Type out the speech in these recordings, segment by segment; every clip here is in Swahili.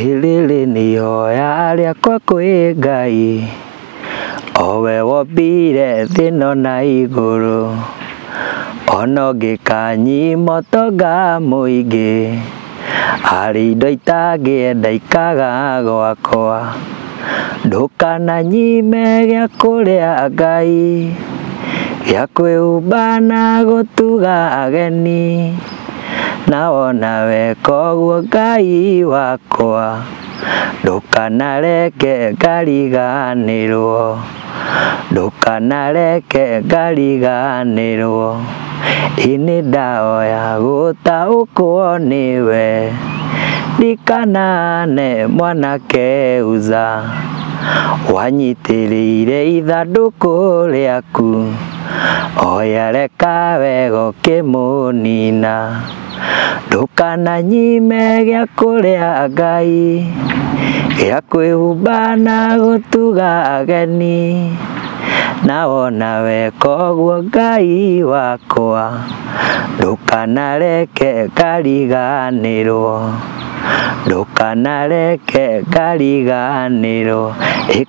Ilili nihoya rĩakwa kwĩ Ngai, owe wombire thĩ ĩno na igũrũ, ona ũngĩkanyima ũtonga mũingĩ, harĩ indo itangĩenda ikaga gwakwa, ndũkananyime gĩa kũrĩa Ngai, gĩa kwĩhumba na gũtuga ageni, na wona weka ũguo Ngai wakwa, ndũkanareke ngariganĩrwo, ndũkanareke ngariganĩrwo, ini ndahoya gũtaũkwo nĩwe, ndikanane mwanake Uza, wanyitĩrĩire ithandũkũ rĩaku, oya reka wega ũkĩmũnina, ndũkananyime gĩa kũrĩa Ngai, gĩa kwĩhumba na gũtuga ageni, na wona weka ũguo Ngai wakwa, ndũkanareke ngariganĩrwo, ndũkanareke ngariganĩrwo,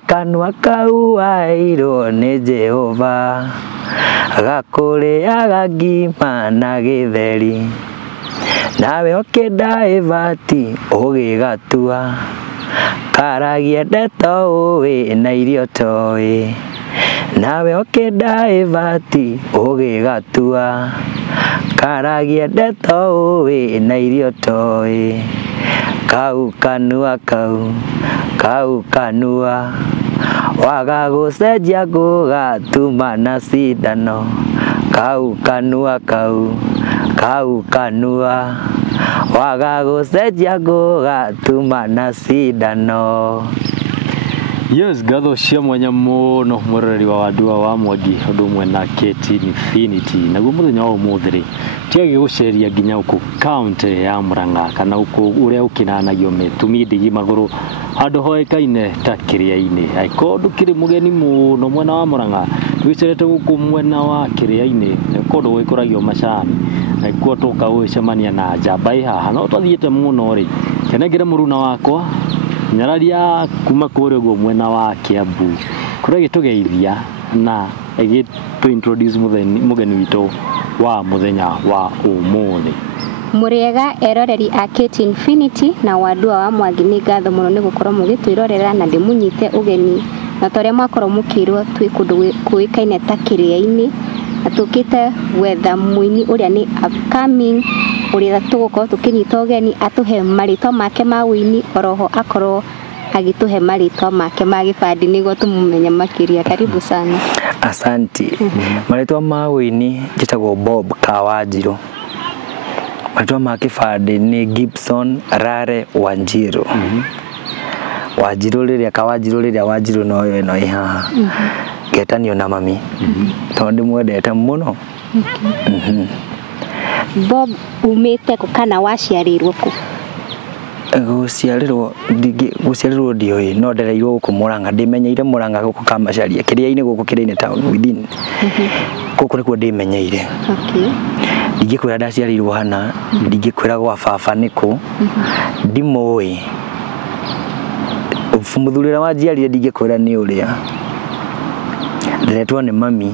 kanua kau waheirwo nĩ Jehova, gakũrĩaga ngima na gĩtheri, nawe ũkĩndaĩvati ũgĩgatua, karagia ndeto ũĩ na irio toĩ, nawe ũkĩndaĩvati ũgĩgatua, karagia ndeto ũĩ na irio toĩ, kau kanua kau kanua, waga gũcenjia gũgatuma na cindano, kau kanua kau kanua, waga gũcenjia gũgatuma na cindano. Yes, ngatho cia mwanya mũno mweroreri wa Wandua wa Mwangi ũndũ ũmwe na Kate Infinity. Naguo mũthenya wa ũmũthĩ rĩ, tiage gũceria nginya gũkũ kaunti ya Murang'a kana gũkũ ũrĩa ũkinanagio Metumi Ndigi Magũrũ, handũ hoĩkaine ta Kĩrĩa-inĩ. Angĩkorwo ndũkĩrĩ mũgeni mũno mwena wa Murang'a, wĩcerete gũkũ mwena wa Kĩrĩa-inĩ, kũndũ gwĩkũragio macani, angĩkorwo tũka gũcemania na njamba ĩ haha, no tũthiĩte mũno rĩ, kenengere mũruna wakwa nyararia kuma kũrĩa ũguo mwena wa Kiambu, kũrĩa gĩtũgeithia na gĩtũ-introduce mũgeni witũ wa mũthenya wa ũmũthĩ. Mũrĩega eroreri a Kate Infinity na Wandua wa Mwangi, nĩ ngatho mũno nĩ gũkorwo mũgĩtwĩrorera na ndĩmũnyite ũgeni, na torĩa mwakorwo mũkĩrwo twĩ kũndũ kũĩkaine ta Kĩrĩa-inĩ, na tũkĩte gwetha mũini ũrĩa nĩ upcoming, ũrĩa tũgũkorwo tũkĩnyita ũgeni atũhe marĩtwa make ma ũini, oroho akorwo agĩtũhe marĩtwa make ma gĩbandĩ nĩguo tũmũmenye makĩria. Karibu sana. Asanti. Marĩtwa ma ũini njĩtagwo Bob Kawanjirũ. Marĩtwa ma gĩbandĩ nĩ Gibson Rare Wanjirũ. Wanjirũ rĩrĩa Kawanjirũ rĩrĩa Wanjirũ no yo ĩno ĩ haha, ngetanio na mami tondũ ndĩmwendete mũno. Bob, umĩte kũ kana waciarĩirwo kũ? Gũciarĩrwo ndiũĩ, no ndereirwo gũkũ Murang'a, ndĩmenyeire Murang'a gũkũ Kamacharia, Kĩrĩa-inĩ gũkũ Kĩrĩa-inĩ town within, gũkũ nĩkuo ndĩmenyeire. Ndingĩkwĩra ndaciarĩirwo hana, ndingĩkwĩra gwa baba nĩkũ, ndimũĩ. Mũthuri ũrĩa wanjiarire ndingĩkwĩra nĩ ũrĩa, nderetwo nĩ mami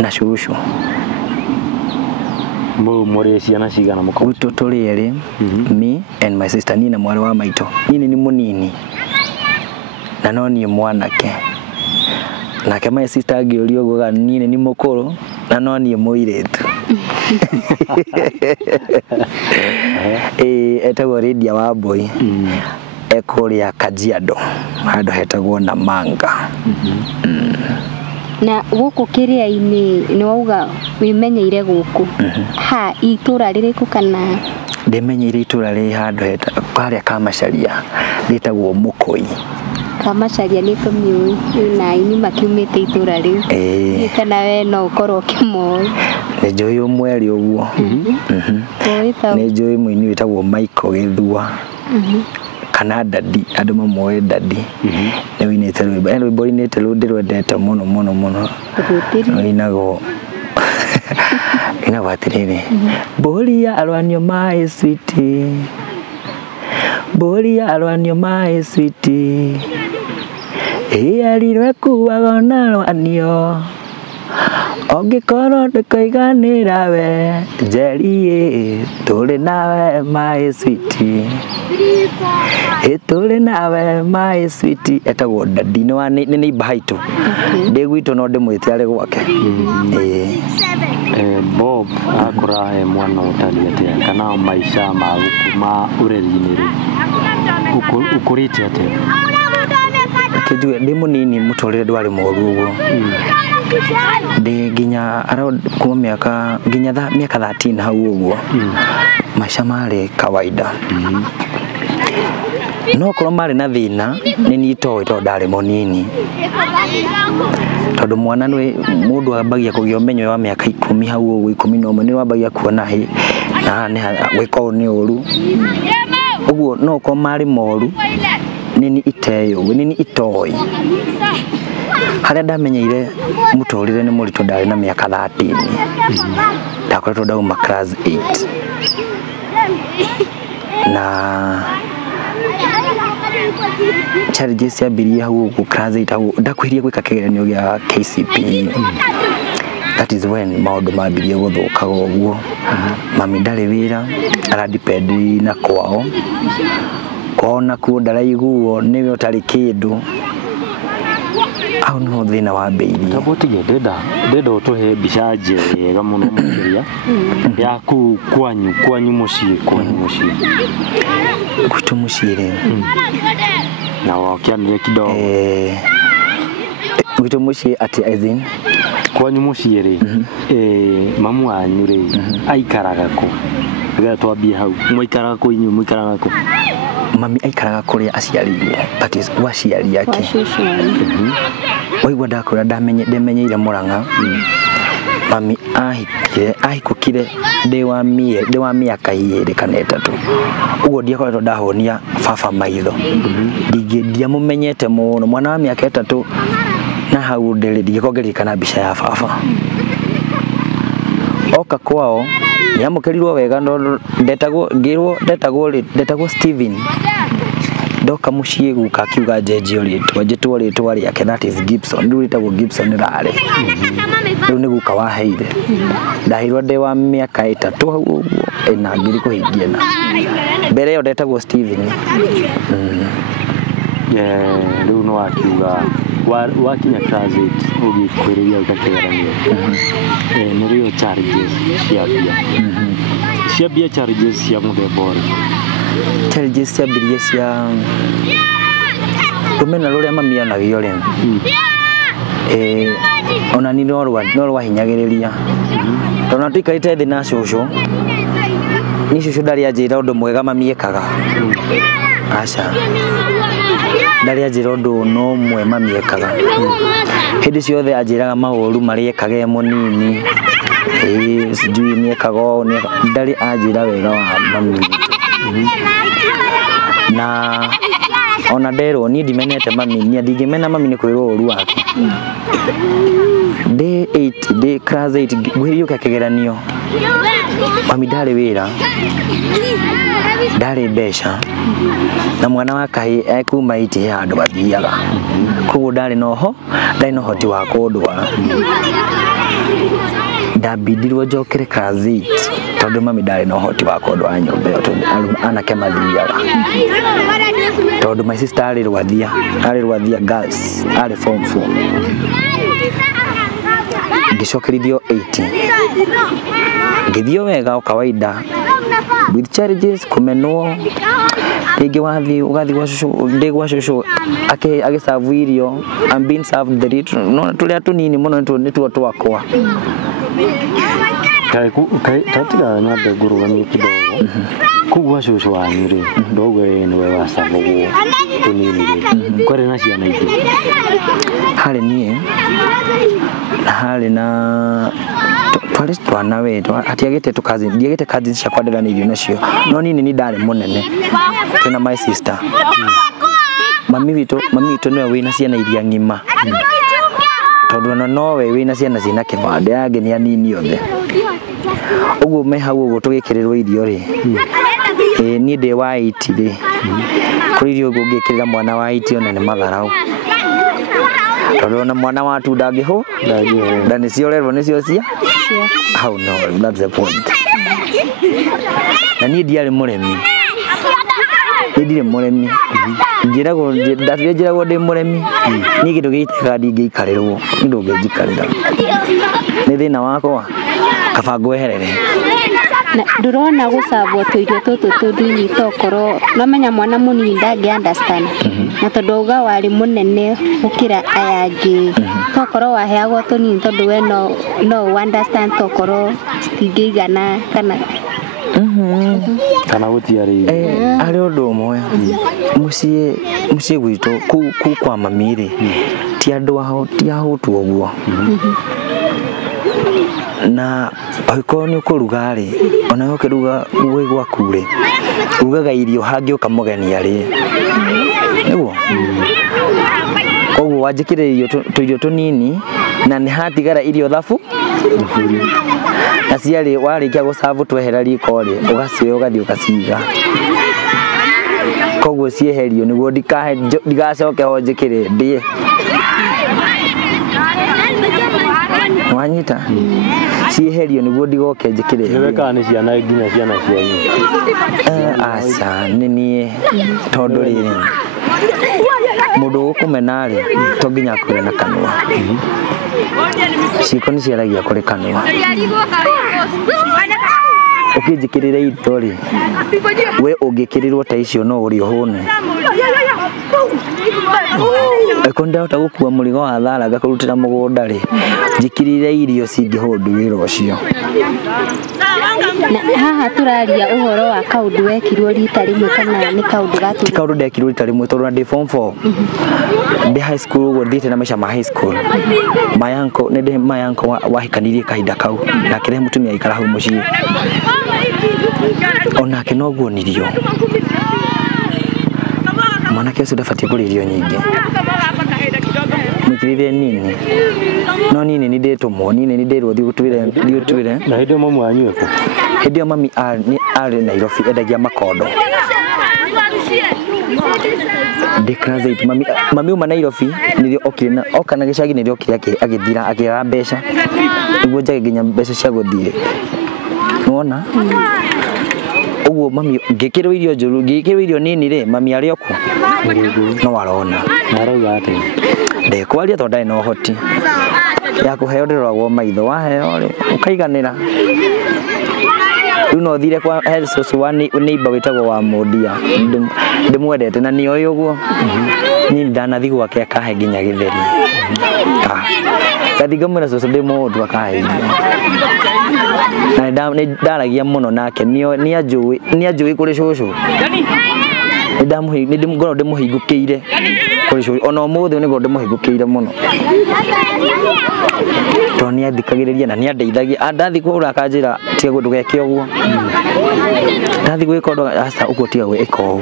na cũcũ. Mũrĩ ciana cigana mũko? Gwitũ tũrĩ erĩ, me and my sister, niĩ na mwarĩ wa maitũ. Niĩ nĩ mũnini na no niĩ mwanake, nake my sister angĩũrio ũguo niĩ nĩ mũkũrũ na no niĩ mũirĩtu. Etagwo Lydia Wambui, ekũrĩa Kajiado, handũ hetagwo Namanga. Na gũkũ Kĩrĩa-inĩ nĩ wauga wĩmenyeire gũkũ, ha itũra rĩrĩkũ kana? Ndĩmenyeire itũra rĩ handũ harĩa Kamacharia rĩtagwo Mũkũi. Kamacharia nĩ tũmĩũĩ, na aini makiumĩte itũra rĩu, kana we no ũkorwo ũkĩmoĩ? Nĩ njũĩ ũmwe rĩ ũguo, nĩ njũĩ mũini wĩtagwo Michael Gĩthua kana Dadi, andũ mamoĩ Dadi, nĩ wĩinĩte rwĩmbo, rwĩmbo rũinĩte rũu ndĩrwendete mũno mũno mũno, rũinagwo atĩrĩrĩ, mbũri ya arwanio my sweet, Bori alwanio my sweetie alirwe kuwago na alwanio Ongikoro ndikoiganira we Njeri tuli nawe my sweetie tuli nawe my sweetie etagwo Daddy ni bahaitu ndi gwito no ndimwite ari gwake Bob akora mwana utali atia kana maisha ma ureri-ini ri ukurite atia kijue ndi munini mutorire ndwari moru uguo ndi ginya around kuma miaka 13 hau uguo maisha mari kawaida no korwo mari na thina ni nitoe to ndari munini tondu mwana ni mundu ambagia kugia umenyo wa miaka 10 hau uguo 11 ni wambagia kuona hi na ni gwiko ni uru uguo no ko mari moru nini iteyo nini itoi haria ndamenyeire mutorire ni murito ndari na miaka 13 ndakoretwo ndauma class 8 na challenges ciambirie hau ku class 8 hau ndakwirie gwika kigeranio gia KCPE that is when maundu mambirie guthuka guo mami ndari wira aradepend na kwao kona ku ndaraiguo niwe utari kindu au no thina wa beiri tabotige ndenda utuhe mbica njega muno mukiria ya kwanyu mucii gwitu mucii na wakianire kidogo gwitu mucii ati azin kwanyu mucii ri mamu wanyu ri aikaraga ku ngira twambie hau muikaraga ku inyu muikaraga ku mami aikaraga kuria aciarirwo that is waciari yake waigua ndakura ndamenyeire Murang'a mami ahikukire ndi wa miaka 2 kana 3 uguo ndiakoretwo ndahonia baba maitho ndiamumenyete muno mwana wa miaka 3 na hau ndikongeririkana mbica ya baba oka kwao niamukerirwo wega no ndetagwo Steven ndoka mucii guka akiuga njenjio ritwa riake that is Gibson riu ritagwo Gibson rare riu ni guka waheire ndahirwo ndi wa miaka 3 hau uguo ina ngiri kuhingia na mbere yo ndetagwo Steven riu no akiuga wakinya class 8 ugikwiriria ukakigeranio ni rio challenges ciambia challenges cia muthemba uri challenges ciambirie cia rumena ruria mami anagio ri ona ni no rwahinyagiriria tona tuikarite thi na cucu ni cucu ndari anjira undu mwega mami ekaga aca ndari anjira undu no mwe mami ekaga hindi ciothe anjiraga mauru mari ekaga munini sijui ni ekaga ndari anjira wega wa mami na ona ndero ni ndimenete mami ni ndigimena mami ni kwirwo uru wake day 8 day class 8 gwirio kakigeranio mami ndari wira ndari besha na mwana wa kai ekuma iti handu bathiaga kuguo ndari noho hoti wa kundwara ndabindirwo njokere class 8 tondu mami ndari no hoti wa kundwara nyumba yo tondu anake mathiaga tondu my sister ari rwathia girls ari form 4 ngicokerithio 80 ngithio wega kawaida with challenges kumenwo igi wathi ugathi gwa cucu ndi gwa cucu agisavu irio I'm being served the little no tulia tunini muno nituo twakwa tatiga na beguru wani kidogo kugwa cucu wanyu ri ndogo ni we wasavu tunini ri kwari na ciana ingi hari na twari twana wetu atiagite tukazi ndiagite kazi cia kwanderanĩirio nacio no nini ni ndari munene tena my sister mami witu niwe wina ciana iria ng'ima tondu nowe wina ciana cina kibande yange ni anini othe uguo me hau uguo tugikirirwo irio ri ni ndi wa 8 ri kuri irio ngĩkĩrĩra mwana wa itio na nĩ matharau tondũ na mwana wa tu ndangĩhũ na nĩciorerwo nĩcio cia hau no that's the point na niĩ ndiarĩ mũremi ndirĩ mũremi njĩragwo ndĩ mũremi niĩ kĩndũ gĩitĩkaga ndingĩikarĩrwo nĩ ndũngĩnjikarĩra nĩ thĩna wakwa kaba ngweherere na ndurona gũcabwo tũirio tũtũ tũnini tokorwo nomenya mwana mũnini ndangĩ understand na tondũ uga warĩ mũnene gũkĩra aya angĩ tokorwo waheagwo tũnini tondũ we no understand tokorwo citingĩigana kana gũtiarĩ arĩ ũndũ ũmwe mũciĩ gwitũ kuu kwa mami rĩ ti andũ ao ti ahũtu ũguo na angĩkorwo nĩ ũkũruga rĩ ona ũkĩruga gwĩ gwaku rĩ ugaga irio hangĩũka mũgeni arĩe nĩguo koguo wanjĩkĩrĩra tũirio tũnini na nĩ hatigara irio thabu na ciarĩ warĩkia gũcabu twehera riko rĩ ũgacioya ũgathiĩ ũgaciga koguo cieherio nĩguo ndigacoke ho njĩkĩre ndĩe wanyita cieherio nĩguo ndigoke njĩkĩre nĩwekaga nĩ ciana nginya ciana cianyu aca nĩ niĩ tondũ rĩrĩ mũndũ ũkũmena rĩ to nginya akũre na kanua ciĩko nĩ ciaragia kũrĩ kanua ũkĩnjĩkĩrĩra irio rĩ we ũngĩkĩrĩrwo ta icio no ũrĩ ũhũne eko ndahota gũkua mũrigo wa thara ngakũrutĩra mũgũnda rĩ njĩkĩrĩre irio cingĩhũndu wĩra ũcio na haha tũraria ũhoro wa kaũndũ wekirwo rita rĩmwe kana nĩ kaũndũ gatu ti kaũndũ ndekirwo rita rĩmwe tondũ ndĩ form 4 ndĩ high school ũguo thiĩte na maica ma high school mayanko wahikanirie kahinda kau na kĩrehe mũtumia aikara hau mũciĩ onake noguo nirio mwanake ũcio ndabatiĩ kũrĩa irio nyingĩ mwĩkĩrĩre nini no nini nĩ ndĩtũmwo nini nĩ ndĩrwo thiĩ ũtuĩre na hĩndĩ ĩyo mamu wanyu eko hĩndĩ ĩyo mami arĩ Nairobi endagia makondo ndĩ class 8 mami uma Nairobi nĩrĩo okire na oka na gĩcagi nĩrĩo okire agĩthira akĩaga mbeca nĩguo njage nginya mbeca cia gũthiĩ nĩwona ũguo mami ngĩkĩrwo irio njũru ngĩkĩrwo irio nini rĩ mami arĩ oku no warona narauga atĩ ndekwaria tondũ ndarĩ na ũhoti ya kũheo ndĩroragwo maitho waheo rĩ ũkaiganĩra rĩu no thire kwa head source wa neighbor wĩtagwo wa Mũndia ndĩmwendete na nĩ oĩ ũguo niĩ ndanathi gwake akahe nginya gĩtheri ngathi ngamwĩra cũcũ ndĩ mũndũ akahe irio na nĩ ndaragia mũno nake nĩ anjũĩ kũrĩ cũcũ ngorwo ndĩmũhingũkĩire kũrĩ cũcũ ona ũmũthĩ nĩguo ndĩmũhingũkĩire mũno tondũ nĩ athikagĩrĩria na nĩ andeithagia ndathi kũgũra akanjĩra tiga ndũgeke ũguo ndathi gwĩka ũndũ aca ũguo tiga gwĩka ũũ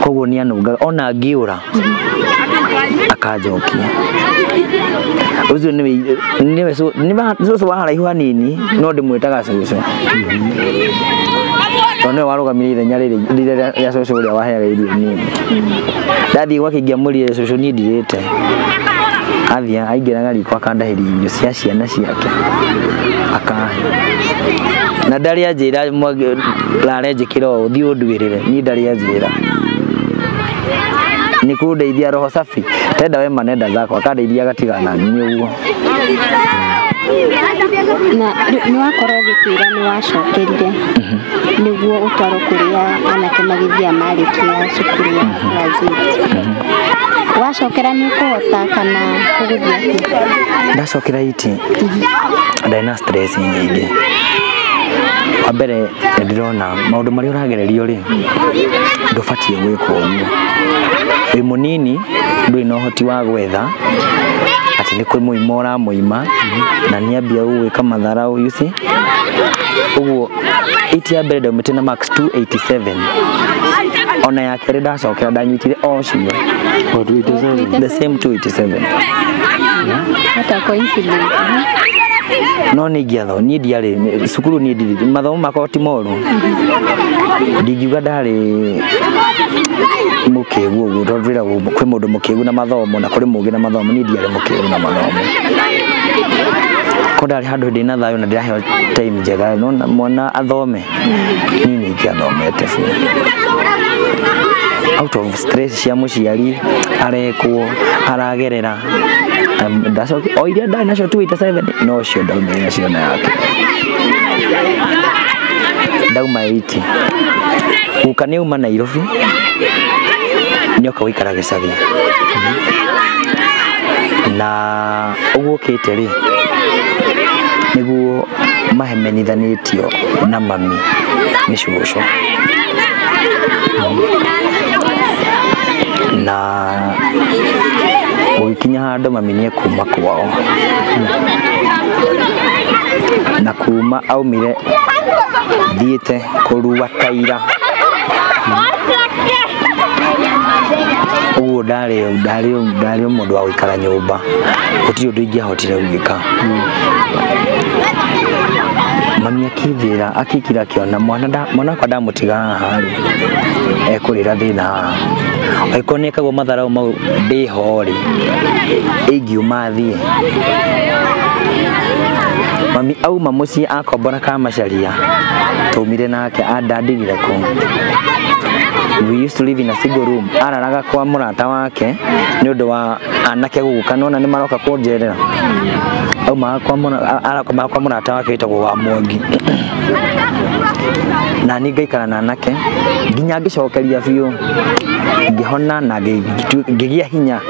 koguo nĩ anungaga ona ngĩũra akanjokia ũcio nĩwe cũcũ wa haraihu hanini no ndĩmwĩtaga cũcũ tondũ nĩwe warũgamire ithenya rĩrĩa rĩa cũcũ ũrĩa waheaga irio nini ndathiĩ gwake ingĩamũrire cũcũ niĩ ndirĩte athiĩ aingĩraga riko akandahĩria irio cia ciana ciake akahe na ndarĩ anjĩra rare njĩkĩra ũũ thiĩ ũnduĩrĩre niĩ ndarĩ anjĩra nĩ kũndeithia roho safi tenda we manenda zako akandeithia agatigana niĩ ũguo na nĩ wakorwo ũgĩtwĩra nĩ wacokerire nĩguo ũtwarwo kũrĩa anake magĩthiĩ marĩkia cukuru wa Brazil wacokera nĩ ũkũhota kana kũgũthiĩ ndacokera iti ndarĩ na stress nyingĩ wa mbere nĩ ndĩrona maũndũ marĩa ũragererio rĩ ndũbatiĩ gwĩka ũguo wĩ mũnini ndũrĩ na ũhoti wa gwetha atĩ nĩ kwĩ mũimo ũramũima na nĩ ambia gũgwĩka matharau you see ũguo iti ya mbere ndaumĩte na max 287 ona ya kerĩ ndacokera ndanyitire o cio the same 287 hata coincidence no nĩ ingĩatho niĩ ndiarĩ cukuru niĩ ndiri mathomo makwa ti moru ndingiuga ndarĩ mũkĩgu ũguo tondũ wĩragwo kwĩ mũndũ mũkĩgu na mathomo na kũrĩ mũgĩ na mathomo niĩ ndiarĩ mũkĩgu na mathomo ko ndarĩ handũ ndĩ na thayũ na ndĩraheo time njega no mwana athome niĩ nĩ ingĩathomete out of stress cia mũciari arekwo aragerera o iria ndarĩ nacio 287 no cio ndaumire nacio na yake ndauma 80 guka nĩ uma Nairobi nĩoka gũikara gĩcagi na ũguo ũkĩte rĩ nĩguo mahemenithanĩtio na mami nĩ cũcũ na gũgĩkinya handũ mami nĩ ekuma kwao na kuma aumire thiĩte kũrua taira ũguo ndarĩ mũndũ wa gũikara nyũmba gũtirĩ ũndũ ingĩahotire gwĩka mami akĩnjĩra akĩkira akĩona mwana wakwa ndamũtiga haha rĩ ekũrĩra thĩna haha angĩkorwo nĩ ekagwo matharau mau ndĩho rĩ ingiuma thiĩ mami auma mũciĩ akombora kamacaria tũmire nake andandigire kũ we used to live in a single room araraga kwa mũrata wake nĩ ũndũ wa anake gũgũka nona nĩ maroka kũnjerera auma kwa mũrata wake wĩtagwo wa Mwangi na niĩ ngaikara na anake nginya ngĩcokeria biũ ngĩhona na ngĩgĩa hinya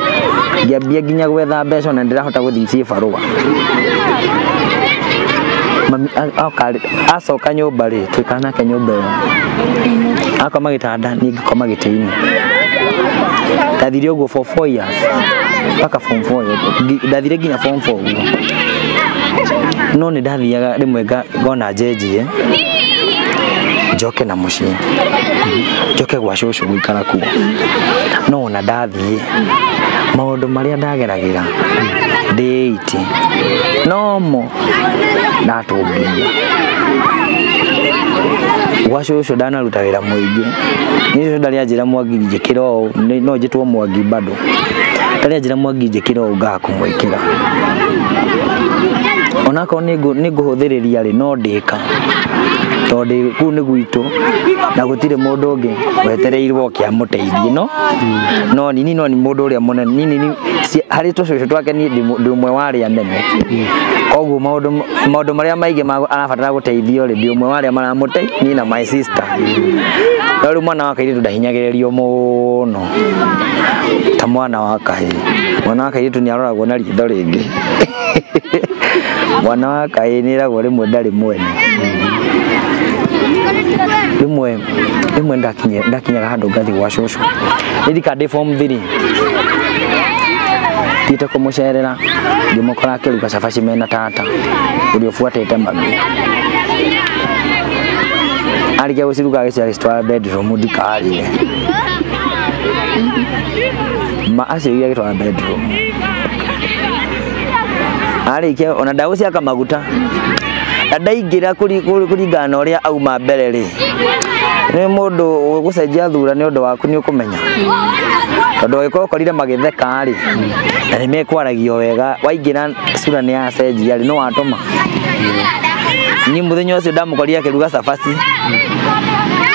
ngĩambia nginya gwetha mbeca na ndĩrahota gũthiĩ barũa mami acoka nyũmba rĩ twĩkara nake nyũmba ĩyo akoma gĩtanda niĩ ngĩkoma gĩtĩ-inĩ ndathire ũguo for 4 years mpaka form 4 ndathire nginya form 4 ũguo no nĩ ndathiaga rĩmwe ngona njenjie njoke na mũciĩ njoke gwa cũcũ gũikara kuo no na ndathiĩ maũndũ marĩa ndageragĩra ndĩ 80 no mo ndatũngirie gwa cũcũ ndanaruta wĩra mũingĩ nĩ cũcũ ndarĩ anjĩra Mwangi njĩkĩra ũũ no njĩtwo Mwangi bado ndarĩ anjĩra Mwangi njĩkĩra ũũ ngakũmwĩkĩra onakorwo nĩ ngũhũthĩrĩria rĩ no ndĩka tondũ kũu nĩ gwitũ na gũtirĩ mũndũ ũngĩ wetereirwo kĩamũteithie no nini no nĩ mũndũ ũrĩa mũnene nini harĩ tũcũcũ twake niĩ ndĩ ũmwe wa arĩa anene koguo maũndũ marĩa maingĩ arabatara gũteithio rĩ ndĩ ũmwe wa arĩa maramũteithia niĩ na my sister no rĩu mwana wa kairĩtu ndahinyagĩrĩrio mũno ta mwana wa kahĩĩ mwana wa kairĩtu nĩ aroragwo na ritho rĩngĩ mwana wa kahĩĩ nĩ eragwo rĩmwe ndarĩ mwene rĩmwe ndakinyaga handũ ngathi gwa cũcũ nĩndika ndĩ form 3 thiĩte kũmũcerera ngĩmũkora akĩruga cabaci mena tata ũrĩa ũbuatĩte mami arĩkia gũciruga agĩcitwara bedroom ndikarĩe acio agĩtwara bedroom arĩkia ona ndagũciaka maguta na ndaingĩra kũringana na ũrĩa auma mbere rĩ nĩ mũndũ gũcenjia thura nĩ ũndũ waku nĩ ũkũmenya tondũ angĩkorwo ũkorire magĩtheka rĩ na nĩ mekwaragia wega waingĩra cura nĩ yacenjia rĩ no watũma niĩ mũthenya ũcio ndamũkorire akĩruga cabaci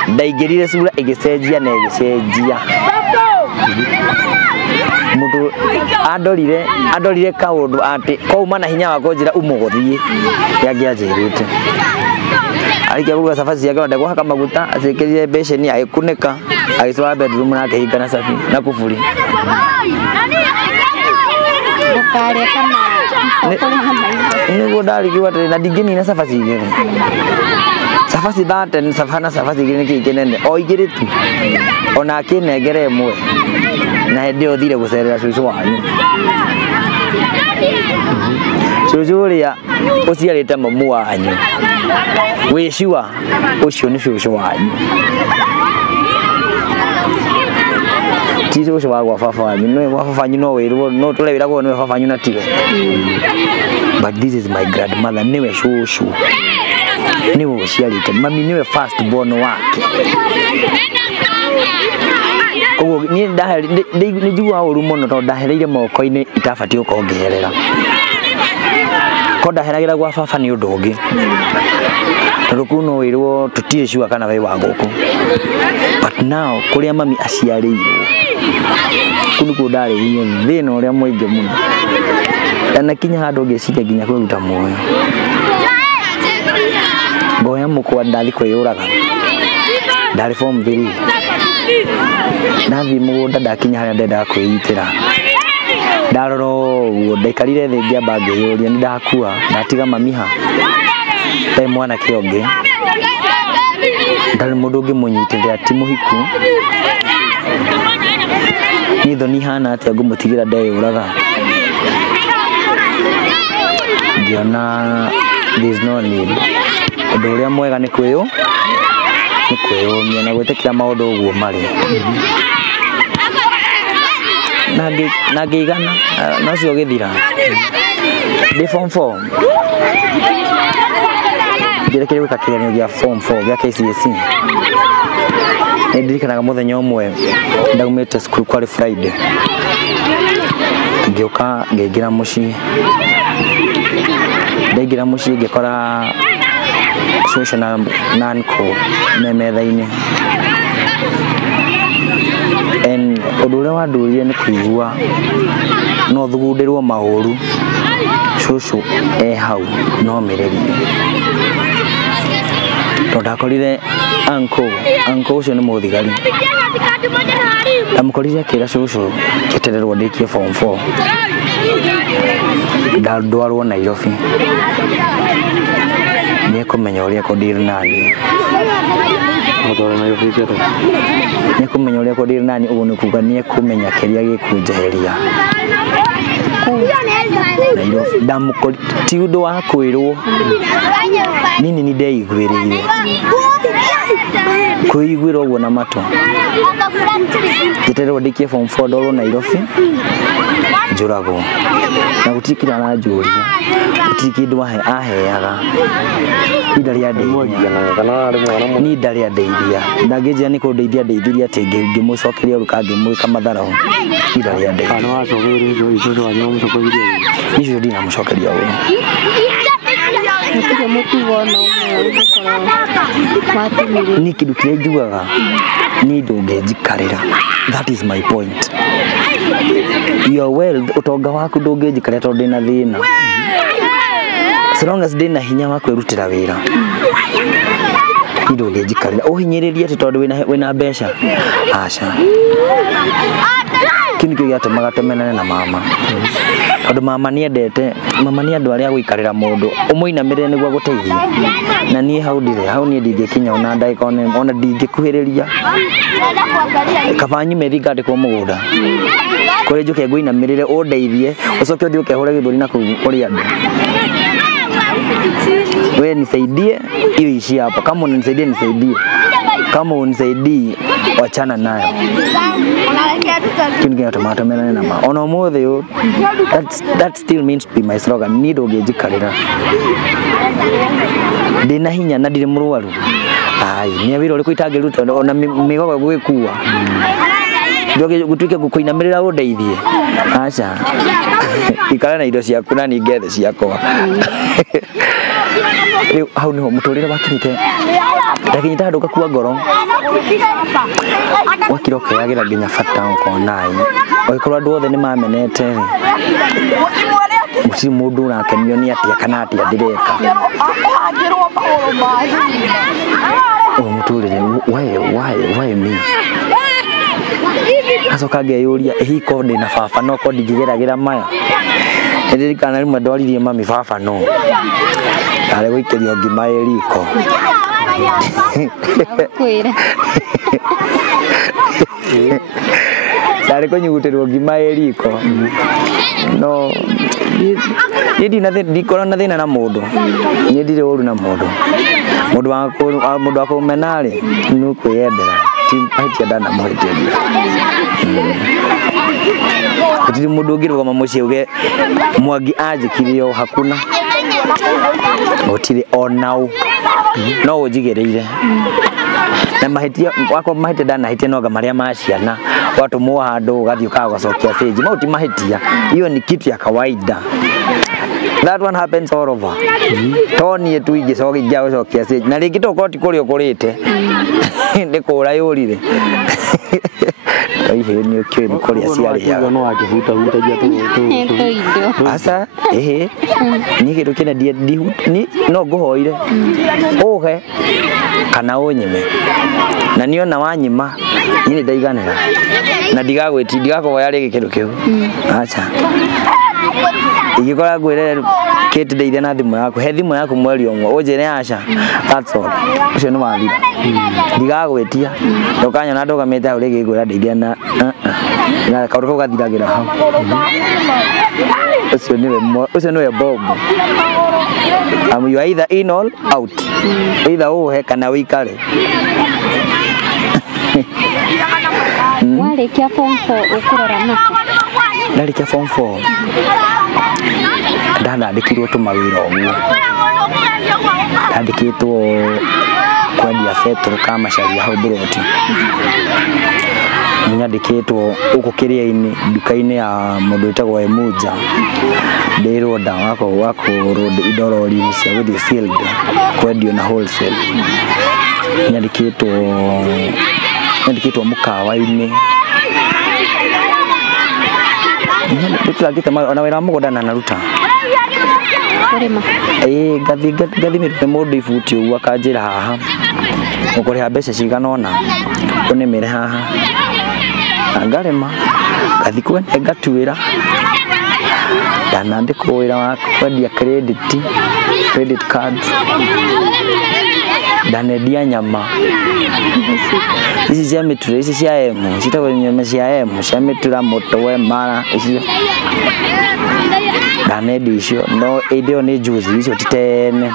ndaingĩrire cura ĩgĩcenjia na ĩgĩcenjia mũndũ andorire kaũndũ atĩ kouma na hinya wa kũnjĩra ũmũgũthiĩ yangĩanjĩrĩte arĩkia kũruga cabaci ciake ndegwa haka maguta acĩkĩrire mbeceni agĩkunĩka agĩcwara bedroom na akĩhinga na cabi na kuburi nĩguo ndarigiwa atĩrĩ na ndingĩnina cabaci igĩrĩ cabaci 30 na cabaci igĩrĩ nĩkĩĩ kĩnene o igĩrĩ tu ona akĩnengere ĩmwe na hĩndĩ ĩyo thire gũcerera cũcũ wanyu cũcũ ũrĩa ũciarĩte mamu wanyu wĩciwa ũcio nĩ cũcũ wanyu tizo ucio wa gwa baba wanyu no gwa baba wanyu no wirwo no tule wiragwo no baba wanyu na tiwe but this is my grandmother niwe shushu niwe uciarite mami niwe first born wake ogo ni ndaheri ni jua uru muno to ndahereire moko-ini itabatie ukongerera ko ndaheragira gwa baba ni undu ungi rukuno wirwo tutie shua kana bai wa goko but now kuria mami aciareirwo kunu kudare hiyo thina uria mwingi muno na kinya handu ngeciria nginya kwiruta muoyo ngoya mukwa ndathi kwiyuraga ndari form 3 nathi mugunda ndakinya haria ndenda kwiyitira ndaroro uguo ndaikarire thi ngiamba ngiyuria ni ndakua ndatiga mamiha tai mwana kionge ndari mundu ungi munyitira ti muhiku nitho ni hana atia ngumutigira ndeyuraga ngiona there's no need undu uria mwega ni kwiyumia na gwitikira maundu uguo mari na ngigana no cio githira ndi form 4 ndirekire gwika kigeranio gia form 4 gia KCSE ndirikanaga muthenya umwe ndaumite school kwari Friday ngioka ngingira mucii ndaingira mucii ngikora social nanco memetha-ini en undu uria wandurire ni kuigua no thugundirwo mauru cucu hau no mireri to ndakorire anko ucio ni muthigari ndamukorire akira cucu gitererwo ndikie form 4 ndwarwo Nairobi ni kumenya uria kodiri nani ni kumenya uria kodiri nani ugu ni kuga ni kumenya kiria gikunjeheria ndamukori ti undu wa kwirwo nini ni ndeiguiriire kuiguira uguo na mato gitererwo ndikie form 4 ndwarwo Nairobi njuragwo na gutikira na njuria gutikindu aheaga ndari andeithia ni ndari andeithia ndangijia ni kundeithia ndeithiria ati ngimucokeria ruka ngimwika matharaho ndari andeithia kana wacokeria icio wanyu mucokeria icio ndina mucokeria we ni kindu kiria njugaga ni ndungenjikarira that is my point your wealth utonga waku ndungenjikarira tondu ndina thina as long as ndina hinya wa kwirutira wira ndungenjikarira uhinyiririe ati tondu wina mbeca aca kindu kio giatumaga temenane na mama tondu mama ni endete mama ni andu aria guikarira mundu umuinamirire niguo guteithia na nie hau nie ndingikinya ona ndagika ona ndingikuhiriria kabanyi methinga ndikwo mugunda kuri njuke nguinamirire undeithie ucoke uthii ukehure githuri na kuri andu wewe nisaidie hiyo ishi hapo kama unisaidie kama unisaidie wachana nayo kingi atomato mena na ma ono mothe yo that still means to be my slogan nido gejikarira ndina hinya na ndire murwaru ai ni awiro uri kuitagiruta ona migogo gwikuwa ndoge gutuike gukuinamirira undeithie acha ikara na indo ciaku na ningethe ciakwa riu hau niho muturire wakinyite ndakinyita handu gakua ngoro wakiroka yagira nginya bata ukonai oikorwo andu othe ni mamenete musi mundu urakenio ni atia kana atia ndireka muturire why me acoka ngeyuria hiko ndi na baba no ko ndigigeragira maya ndirikana rimwe ndwaririe mami baba no ari guikerio ngima eriko kwira ari kunyugutirwo ngima eriko no ndikora na thina na mundu ndire uru na mundu wa kumenari ni kwiyendera mahĩtia ndanamũhĩtĩria. Gũtirĩ mũndũ ũngĩrũgama mũciĩ uge Mwangi anjĩkire o hakuna, gũtirĩ onaũ, no ũnjigĩrĩire. Na mahĩtia wakwa mahĩtia ndanahĩtia noga marĩa ma ciana, watũmwo handũ ũgathiĩ ũkagũcokia stage, mau ti mahĩtia, hiyo ni kitu ya kawaida. That one happens all over. Toni tu ingĩcokia gũcokia stage, na rĩngĩ tokorwo ti kũrĩa ũkũrĩte nĩ kũra yũrire. Hihi nĩ ũkĩũĩ nĩ kũrĩa ciarĩaga. No akĩhutagia tu. Asa niĩ kĩndũ kĩna no ngũhoire ũhe kana ũnyime, na niona wanyima niĩ nĩ ndaiganĩra na ndigagwĩti ndigakũhoya rĩngĩ kĩndũ kĩu. Acha ingĩkora ngwĩre Kate ndeithia na thimũ yaku, he thimũ yaku mweri ũmwe ũnjĩre aca, that's all. Ũcio nĩ wathira. Ndigagwĩtia ndũkanyona ndũgamĩte hau rĩngĩ ngwĩra ndeithia na kaũndũ kau gathiragĩra hau. Ũcio nĩwe Bob. You are either in or out. Either ũhe kana ũikare. Warĩkia form 4 ũkũrora nakũ? Ndarĩkia form 4 ndandĩkirwo tũmawĩra ũguo, ndandĩkĩtwo kwendia betũrũ Kamacharia hau Buroti, nyandĩkĩtwo gũkũ Kĩrĩa-inĩ nduka-inĩ ya mũndũ wĩtagwo Emuja, ndĩrwo ndawa wa kũrũnda indo rori-inĩ cia gũthiĩ field kwendio na wholesale. Nyandĩkĩtwo mũkawa-inĩ, ona wĩra wa mũgũnda na naruta. Ngathi mĩrute mũndũ ibuti ũguo akanjĩra haha ũkũrĩha mbeca cigana ũna ũnĩmĩre haha, na ngarema ngathi kwene ngatuĩra. Ndanandĩkwo wĩra wa kwendia credit cards, ndanendia nyama ici cia mĩtura, ici cia emu citagwo nyama cia emu cia mĩtura, mũtwe, mara icio ndanendia icio, no ĩndĩ ĩyo nĩ juice icio ti tene.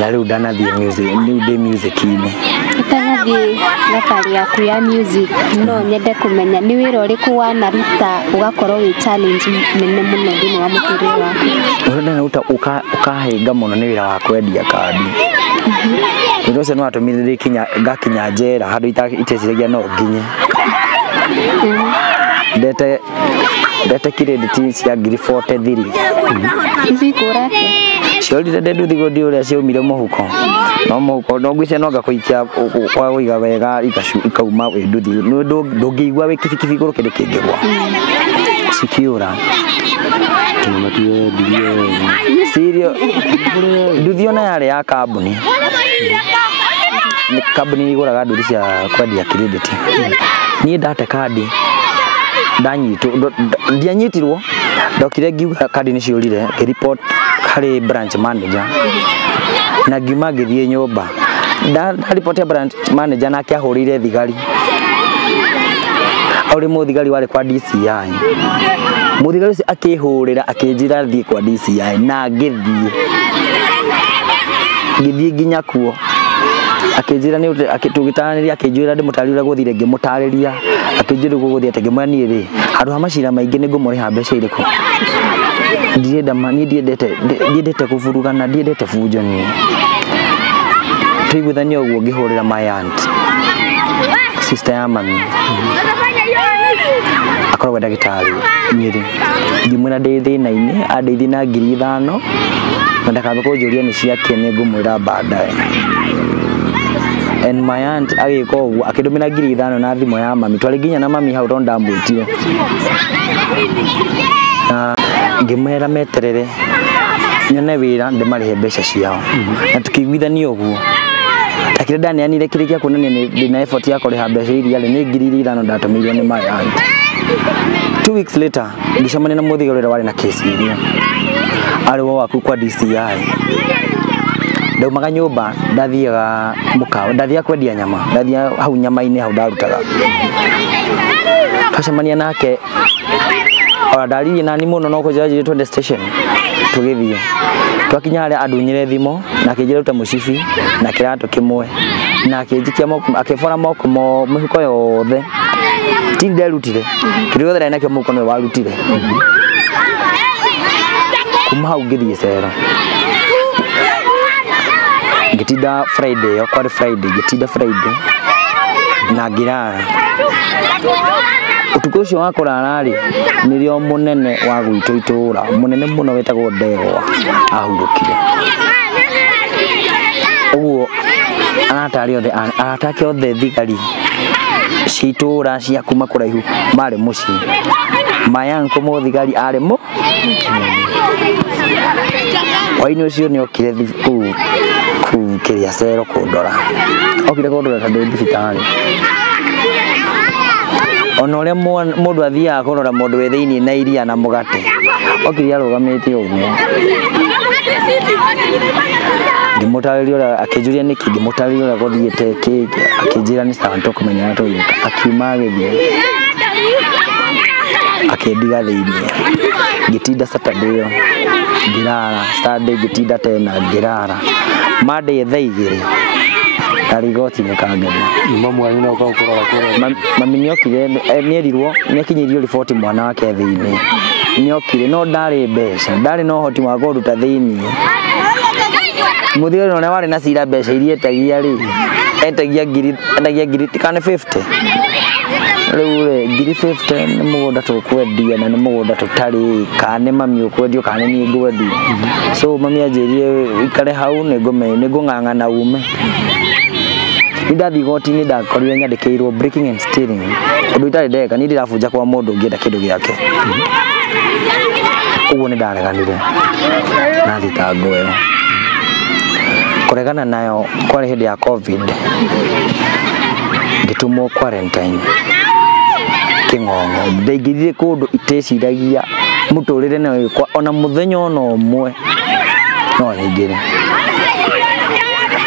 Na rĩu ndanathiĩ music-inĩ. Ũtanathiĩ thabarĩ yaku ya music, no nyende kũmenya nĩ wĩra ũrĩkũ wanaruta ũgakorwo wĩ challenge nene mũno thĩinĩ wa mũtũrĩre waku? Ũrĩa ndanaruta ũkahĩnga mũno nĩ wĩra wa kwendia kandi. Ũndũ ũcio nĩ watũmire ngakinya njera handũ iteciragia no nginye. Ndete credit cia ngiri 43. Ici ikũra atĩa? Ciorire ndenduthi gũthiĩ ũrĩa ciaumire mũhuko, no mũhuko no ngwĩcia no ngakũikia kwa kũiga wega ikauma wĩ nduthi, ndũngĩigua wĩ kibikibi igũrũ kĩndũ kĩngĩgwa cikiũra. Sirio nduthi ona yarĩ ya kambuni, kambuni igũraga nduthi cia kwendia credit. Niĩ ndate kandi ndianyitirwo, ndokire ngiuga kandi nĩ ciũrire, ngĩreport harĩ branch manager na ngiuma ngĩthiĩ nyũmba. Ndaripoti branch manager nake ahũrĩire thigari, ũrĩ mũthigari warĩ kwa DCI. Mũthigari ũcio akĩhũrĩra akĩnjĩra thiĩ kwa DCI, na ngĩthiĩ nginya kuo. Akĩnjĩra nĩ tũgĩtaranĩria, akĩnjĩra ndĩmũtarĩrie ũrĩa gũthire, ngĩmũtarĩria, akĩnjĩra gũgũthiĩ atĩ ngĩmwĩra niĩ rĩ handũ ha macira maingĩ nĩ ngũmũrĩha mbeca irĩkũ. Ndiendete kũvurugana, ndiendete fujo niĩ. Tũiguithania ũguo ngĩhũrĩra my aunt, sister ya mami, akoragwo ndagĩtarĩ Nyĩrĩ. Ngĩmwĩra ndĩ thĩna-inĩ, andeithie na ngiri 5 na ndakambe kũnjũria nĩ ciake, nĩ ngũmwĩra baadaye. And my aunt agĩka ũguo akĩndũmĩra ngiri 5 na thimũ ya mami, twarĩ nginya na mami hau tondũ ndamwĩtire. Ngĩmera meterere nyone wĩra ndĩmarĩhe mbeca ciao, na tũkĩiguithania ũguo. Akĩrĩa ndaneanire kĩrĩa gĩa kuonania ndĩna effort ya kũrĩha mbeca iria nĩ ngiri 5 ndatũmĩirwo nĩ my aunt. 2 weeks later ngĩcemania na mũthigari ũrĩa warĩ na kesi iria arĩ wo waku kwa DCI. Ndaumaga nyũmba ndathiaga mũkawa, ndathiaga kwendia nyama, ndathiaga hau nyama-inĩ hau ndarutaga. Twacemania nake ona ndaririe nani mũno, no kũnjĩra twende station tũgĩthiĩ. Twakinya harĩa andunyire thimũ na akĩnjĩra ruta mũcibi na kĩratũ kĩmwe na akinjikia moko akibora moko mihuko yothe tinde rutire kiriothe na nakio moko no warutire kuma hau ngithie cero ngitinda Friday yo kwa Friday ngitinda Friday na ngirara utuko ucio wakorana ri nirio munene wa gwitu itura munene muno wetagwo Ndegwa ahurukire uguo anatari othe aratake othe thigari citura cia kuma kuraihu mari muci mayanko mo thigari ari mo waini ucio ni okire ku kiria cero kundora okire kundora tande thibitari ona uria mundu athia kurora mundu we thiini na iria na mugate okire arugamite uguo ndimutaririo ura akinjuria niki ndimutaririo ura guthiete kiki akinjira ni santo kumenya atoyeka akiuma githie akendiga thiini gitinda Saturday ngirara Sunday gitinda tena ngirara Monday thaigire tarigoti nikangema mamu wanyu no kurora kurora mami niokire nierirwo niekinyirio report mwana wake thiini niokire no ndari mbeca ndari no hoti wa kuruta thiini muthiro no wari na cira mbeca iria etagia ri etagia ngiri kana 50 rĩu ngiri 50 nĩ mũgũnda tũkwendia na nĩ mũgũnda tũtarĩ kana mami ũkwendio kana niĩ ngwendia so mami anjĩrire ikare hau nĩngũng'ang'ana ume ndathi goti-inĩ ndakorire nyandĩkĩirwo breaking and stealing ũndũ itarĩ ndeka niĩ ndĩrabunja kwa mũndũ ũngĩenda kĩndũ gĩake ũguo nĩ ndareganire na thitango ĩyo kũregana nayo kwarĩ hĩndĩ ya COVID ngĩtũmwo quarantine King'ong'o ndaingĩrire kũndũ iteciragia mũtũrĩre na wĩkwa ona mũthenya ona ũmwe no nyingĩre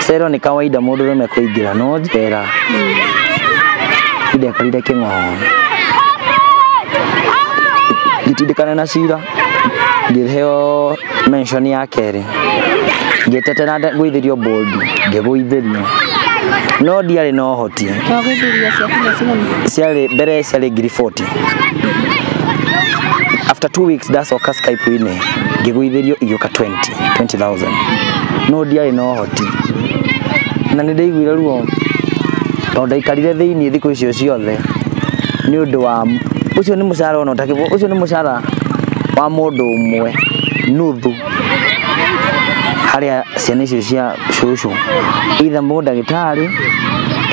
cero nĩ kawaida mũndũ rũme kũingĩra no njera ndekorire King'ong'o ngĩtindĩkana na cira ngĩheo mention ya kerĩ ngĩtetera ngũithĩrio board ngĩgũithĩrio no ndiarĩ na ũhoti ciarĩ mbere ciarĩ ngiri 40 after 2 weeks ndacoka Skype-inĩ ngĩgũithĩrio igĩũka 20,000 no ndiarĩ na ũhoti na nĩ ndaiguire ruo tondũ ndaikarire thĩinĩ thikũ icio ciothe nĩ ũndũ wa ucio nĩ mũcara ona ũtakĩbwo ucio nĩ mũcara wa mũndũ ũmwe nuthu harĩa ciana icio cia cũcũ either mũndagĩtarĩ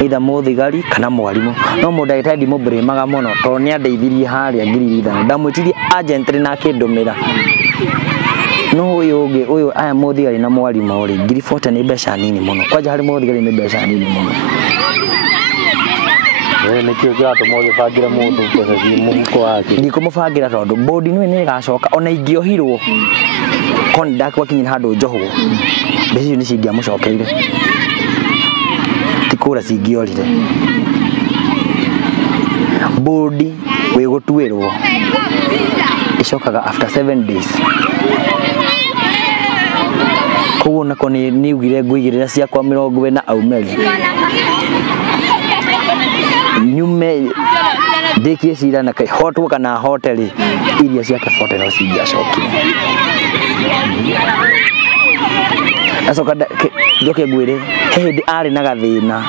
either mũthigari kana mwarimũ no mũndagĩtarĩ ndimũbrĩmaga mũno tondũ nĩ andeithirie harĩa ngiri 5 ndamwĩtirie agent na akĩndũmĩra no ũyũ aya mũthigari na mwarimũ rĩ ngiri 40 nĩ mbeca nini mũno kwanja harĩ mũthigari nĩ mbeca nini mũno nĩkĩo kĩratũma ũgĩbangĩra mũndũ mbeca ci mũhuko wake ndikũmũbangĩra tondũ bondi nĩ ĩgacoka ona ingĩohirwo koni ndakwakinyira handũ njohwo mbeca icio nĩ cingĩamũcokeire tikũra cingĩorire bondi wĩgũtuĩrwo ĩcokaga after 7 days koguo nako nĩugire ngũigĩrĩra ciakwa 40 aumeri nyume ndĩkie cira na hotwo kana hoteli iria ciake 40 no cingĩacokire acoka njoke ngwĩre he hĩndĩ arĩ na gathĩna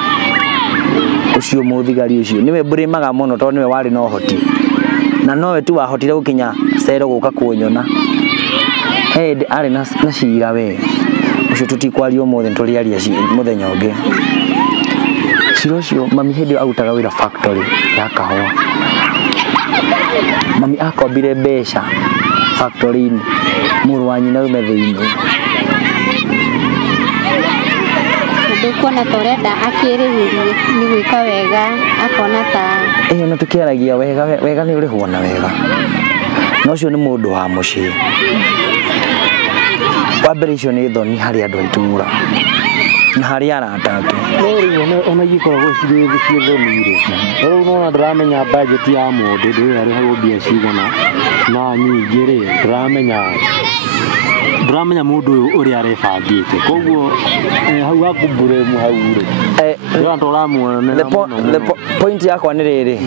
ucio mũthigari ucio niwe mbũrĩmaga mũno tondũ niwe warĩ na ũhoti na nowe tu wahotire gũkinya cero gũka kuonyona he hĩndĩ arĩ na cira we ucio tutikwaria ũmũthĩ tũrĩaria mũthenya ũngĩ cira ũcio mami hĩndĩ arutaga wĩra factory ya kahũa mami akombire mbeca factory-inĩ mũrũ wa nyina ume thĩinĩ ndũkuona ta ũrenda akĩrĩrĩrie nĩ gwĩka wega akona ta ona tũkĩaragia wega nĩ ũrĩhwo na wega no ũcio nĩ mũndũ wa mũciĩ wa mbere icio nĩ thoni harĩ andũ a itũũra na harĩ arata ake ona ikoragwo cirĩ thoni-rĩ rĩu nona ndĩramenya budget ya mũndũ ndĩrĩ harĩ mbia cigana na nyingĩ-rĩ ndĩramenya ndũramenya mũndũ ũrĩa arebangĩte koguo hau akumbure mu hau rĩ the point yakwa nĩ rĩrĩ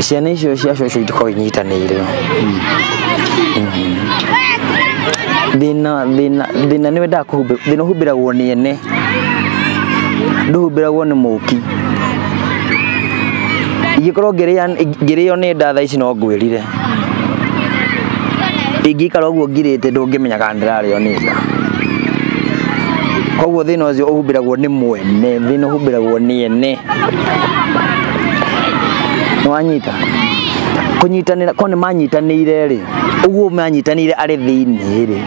ciana icio cia cũcũ itikoragwo inyitanĩire thĩna nĩ wendaga kũhumbĩra thĩna ũhumbĩragwo nĩ ene ndũhumbĩragwo nĩ mũki ingĩkorwo ngĩrĩo nĩ nda thaa ici no ngwĩrire ingĩikara ũguo ngirĩte ndũngĩmenya kana ndĩrarĩo nĩ nda koguo thĩna ũcio ũhumbĩragwo nĩ mwene thĩna ũhumbĩragwo nĩ ene nĩwanyita kũnyitanĩra ko nĩ manyitanĩire rĩ ũguo manyitanĩire arĩ thĩinĩ rĩ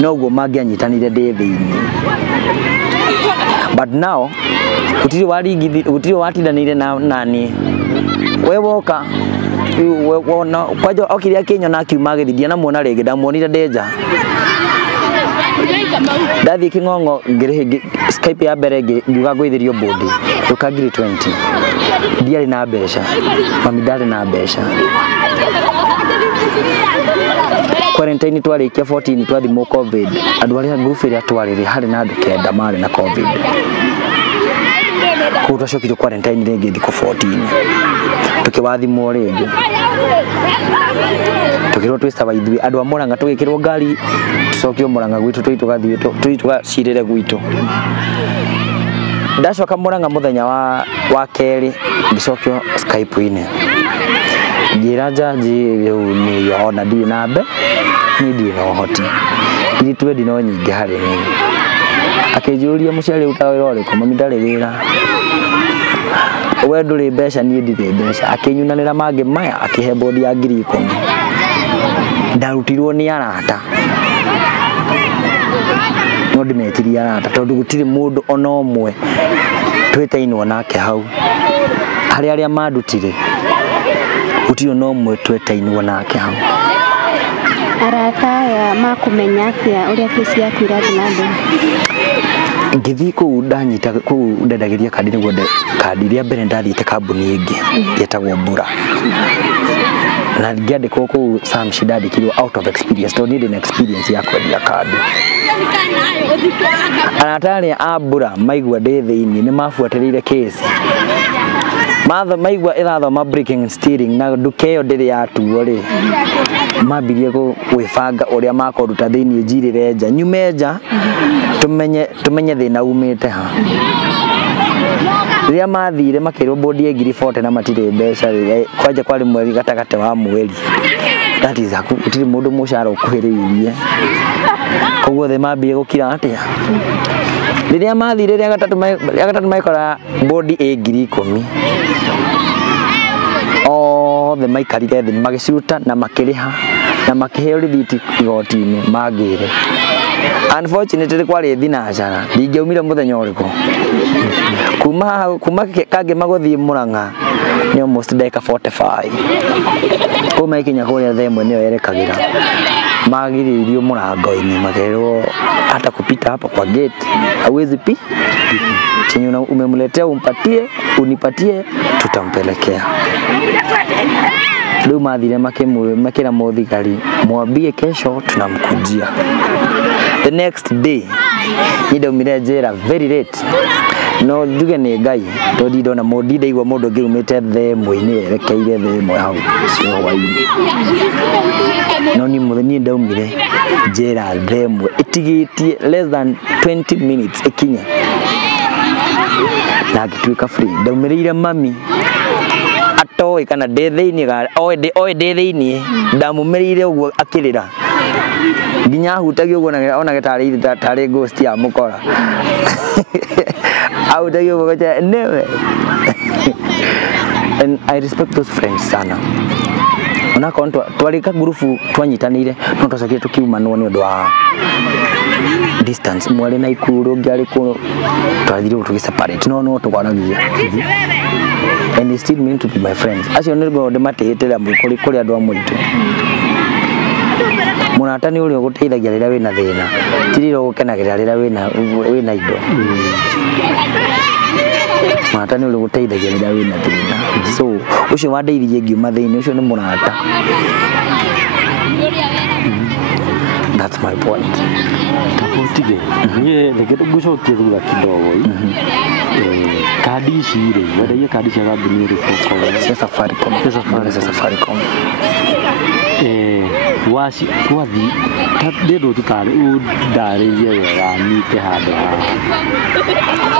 noguo mangĩanyitanĩire ndĩ thĩinĩ but now gũtirĩ watindanĩire nani we woka kwanja okĩrĩa Kenya na akiuma agĩthithia na muona rĩngĩ ndamuonire ndenja ndathiĩ Kĩng'ong'o ngĩrĩhe Skype ya mbere ngiuga ngũithĩrio bodi ũka ngiri 20 ndiarĩ na mbeca mami ndarĩ na mbeca quarantine twarĩkia 14 twathimwo covid andũ arĩa group ĩrĩa twarĩ harĩ na andũ 9 marĩ na covid koguo twacokire quarantine rĩngĩ thikũ 14 tũkĩwathimwo rĩngĩ tũkĩrwo twĩcaba ithuĩ andũ a Mũrang'a tũgĩkĩrwo ngari tũcokio Mũrang'a gwitũ tũgacirĩre gwitũ ndacoka Mũrang'a mũthenya wa kerĩ ngĩcokio Skype-inĩ njĩra njanji rĩu nĩ ona ndirĩ na mbe niĩ ndirĩ na ũhoti iria twendi no nyingĩ harĩ niĩ akĩnjũria mũciari ũta wĩra ũrĩkũ mami ndarĩ wĩra we ndũrĩ mbeca niĩ ndirĩ mbeca akĩnyunanĩra mangĩ maya akĩhe bodi ya 10,000 ndarutirwo nĩ arata no ndĩmetirie arata tondũ gũtirĩ mũndũ ona ũmwe twetainwo nake hau harĩ arĩa mandutire gũtirĩ ona ũmwe twetainwo nake hau arata aya makũmenya atĩa ũrĩa kesi yaku ĩrathiĩ na mbere ngĩthiĩ kũu ndanyita kũu ndendagĩria kandi nĩguo kandi iria mbere ndathiĩte kambuni ĩngĩ yetagwo Mbura na ngĩandĩkwo kũu Sam Shidadikirwo out of experience tondũ ndĩ na experience ya kwendia kandi arata arĩa a Mbura maigua ndĩ thĩinĩ nĩ mabuatĩrĩire kesi maigua ĩrathoma breaking and stealing na nduka ĩyo ndĩrĩ yatuo rĩ mambirie gwĩbanga ũrĩa makũruta thĩinĩ njirĩre nja nyume nja tumenye thĩna umĩte ha rĩrĩa mathire makĩrwo bodi ya 40 na matirĩ mbeca rĩ kwanja kwarĩ mweri gatagatĩ wa mweri that is gũtirĩ mũndũ mũcara ũkuhĩrĩirie koguo thĩ mambirie gũkira atĩa rĩrĩa mathire rĩa gatatũ maikora bodi ya 10,000 othe maikarire thĩ magĩciruta na makĩrĩha na makĩheo rĩthiti igoti-inĩ mangĩre unfortunately kwarĩ thinacara ndingĩaumire mũthenya ũrĩkũ kuma kangĩ magũthiĩ Mũrang'a ni almost ndeka 45 kuma ikinya kũrĩa themwe nĩyo yerekagĩra magiririo mũrango-inĩ makerwo hata kupita hapa kwa gate hawezi chenye umemletea unipatie tutampelekea leo mathire makĩra mũthigari mwambie kesho tunamkujia the next day ndaumire njera very late no nduge nĩ Ngai tondũ ndona mũndũ ndaigua mũndũ ngĩumĩte themwe-inĩ yerekeire themwe hau cio hwainĩ no niĩ ndaumire njera themwe itigĩtie less than 20 minutes ikinye na ngĩtuĩka free ndaumĩrĩire mami atoĩ kana ndĩ thĩinĩ oĩ ndĩ thĩinĩ ndamũmĩrĩire ũguo akĩrĩra nginya hutagio ũguo ona tarĩ ghost ya mũkora ahutagio ũguo gũcha newe and I respect those friends sana ona konto twarika gurufu twanyitanĩire no twacokire tukiumanwo nĩ ũndũ wa distance mwari na ikuru ngiari kuno twathire tũgĩseparate no tũkwaragia and they still mean to be my friends acio nĩ ngo ndĩmatĩĩtĩra kũrĩ andũ amwe itu mũrata nĩ ũrĩa ũgũteithagia rĩrĩa wĩna thĩna tirira ũkenagĩrĩra rĩrĩa wĩna indo mũrata nĩ ũrĩ gũteithagia rĩrĩa wĩna thĩna, so ũcio wandeithirie ngiuma thĩinĩ ũcio nĩ mũrata. That's my point. Tafutige. Ye leketo gucokie thutha kidogo. Kadi ici rĩ, wendagia kadi cia kambuni ĩrĩkũ? Cia Safaricom. Cia Safaricom. Waci wathi ndĩrwo tutarĩ ndarĩrie wega nyite handũ haha.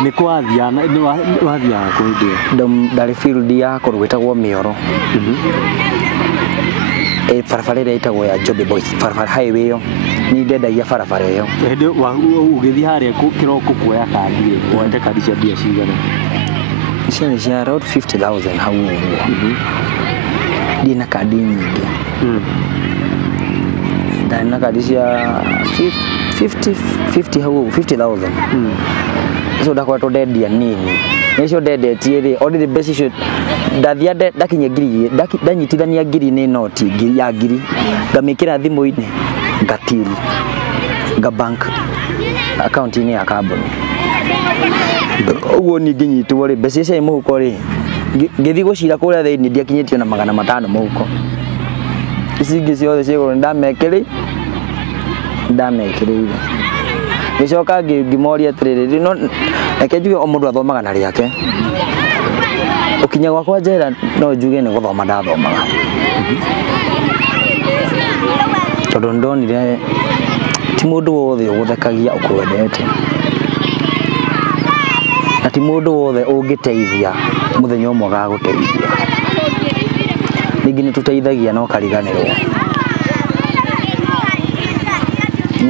Nĩ kwathiana nĩ wathiaga kũndũ ndarĩ field ya kũndũ gwĩtagwo Mĩoro. Barabara ĩrĩa ĩtagwo ya Joby Boys, barabara highway ĩyo nĩ ndendagia barabara ĩyo. Hĩndĩ ũgĩthiĩ harĩa kĩroko kuoya kandi woete kandi cia mbia cigana? Ciarĩ cia around 50,000 hau ũguo. Ndĩ na kandi nyingĩ. Ndarĩ na kandi cia 50 hau ũguo, 50,000. Icio ndakoretwo ndendia nini. Nicio ndendetie rĩ, already mbeca icio ndathia ndakinya ngiri, ndanyitithania ngiri nĩ noti ngiri ya ngiri, ngamĩkĩra thimũ-inĩ ngatiri bank account-inĩ ya kambuni. Ũguo ningĩ nyitwo rĩ, mbeca icio mũhuko rĩ, ngĩthiĩ gũcira kũrĩa thĩinĩ ndiakinyĩtio na 500 mũhuko. Ici ingĩ ciothe ciagũrwo ndamekĩrĩire. Gĩcoka ngĩmoria atĩrĩrĩ, no reke njuge o mũndũ athomaga na rĩake. Ũkinya gwakwa njera no njuge nĩ gũthoma ndathomaga. Tondũ ndonire ti mũndũ wothe ũgũthekagia ũkwendete, na ti mũndũ wothe ũngĩteithia mũthenya ũmwe agagũteithia. Ningĩ nĩ tũteithagia no kariganĩrwo.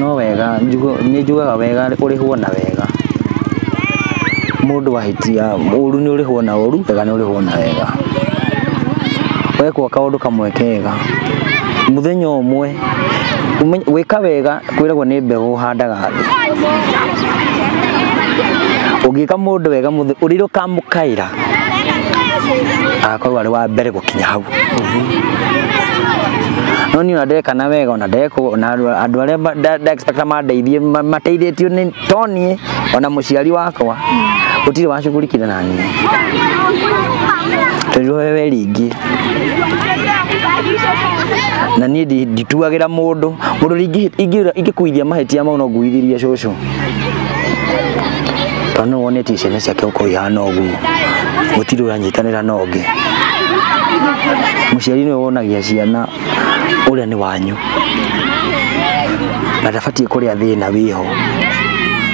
No wega nĩ njugaga wega ũrĩhwo na wega. Mũndũ wahĩtia ũru nĩ ũrĩhwo na ũru, wega nĩ ũrĩhwo na wega. Wekwo kaũndũ kamwe kega mũthenya ũmwe gwĩka wega kwĩragwo nĩ mbegũ ũhandaga thĩ. Ũngĩka mũndũ wega ũrĩrĩ ũkamũkaĩra agakorwo arĩ wa mbere gũkinya hau. No niĩ ona ndeka na wega ona ndekwo na andũ arĩa nda-expecta mandeithie mateithĩtio nĩ toniĩ ona mũciari wakwa gũtirĩ wacugurikire na niĩ. Tondũ we ringĩ na niĩ ndituagĩra mũndũ ingĩkuithia mahĩtia mau no nguithirie cũcũ. Tondũ wonete ciana ciake ũko ihana ũguo gũtirĩ ũranyitanĩra na ũngĩ. Mũciari nĩwe wonagia ciana ũrĩa nĩ wanyu na ndabatiĩ kũrĩa thĩna wĩho,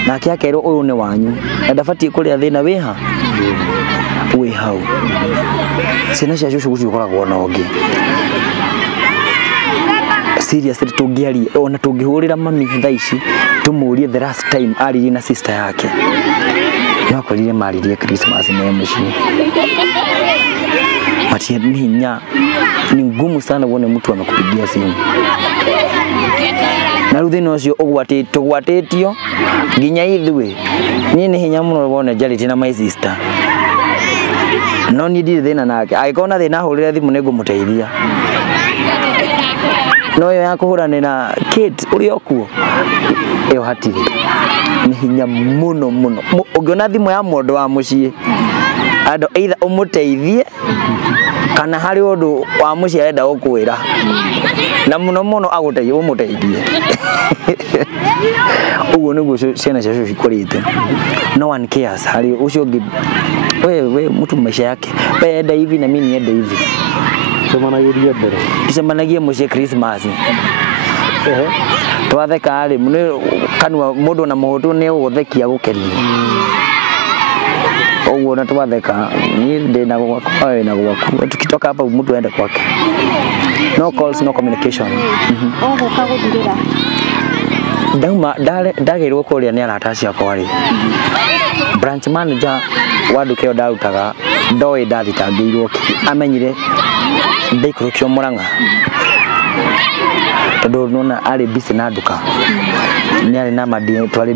nake akerwo ũyũ nĩ wanyu na ndabatiĩ kũrĩa thĩna wĩ hau. Ciana cia cũcũ gũtirĩ ũkoragwo na ũngĩ. Seriously tũngĩaria ona tũngĩhũrĩra mami thaa ici tũmũrie the last time aririe na sister yake, no akorire maririe Christmas me mũciĩ. Matia ni hinya, ni ngumu sana uone mtu amekupigia simu. Na rĩu thĩna ũcio tũgwatĩtio nginya ithuĩ. Niĩ nĩ hinya mũno wone Charity na my sister. No niĩ ndirĩ thĩna nake. Angĩkorwo na thĩna ahũrĩre thimũ nĩngũmũteithia. No yo ya kũhũranĩra Kate ũrĩa okuo ĩyo hatirĩ. Nĩ hinya mũno. Ũngĩona thimũ ya mũndũ wa mũciĩ andũ either ũmũteithie kana harĩ ũndũ wa mũciĩ arenda gũkwĩra na mũno agũteithie ũmũteithie. Ũguo nĩguo ciana cia cũcũ cikũrĩte. No one cares harĩ ũcio ũngĩ we mtu maisha yake we enda hivi na mimi niende hivi. Tumanagĩria mbere. Tucemanagie mũciĩ Christmas. Twatheka rĩ kanua mũndũ na mũhũtũ nĩ ũgũthekia gũkenia. Ũguo na twatheka niĩ ndĩna gwakwa we na gwaku. Tukitoka hapa mtu aende kwake. No calls, no communication. Ũgũka gũthirĩra. Ndagĩrwo kũrĩa nĩ arata ciakwa rĩ. Branch manager wa nduka ĩyo ndarutaga ndoĩ ndathitangĩirwo amenyire ndaikũrũkio Mũrang'a. Tondũ nona arĩ busy na nduka. Nĩ arĩ na twarĩ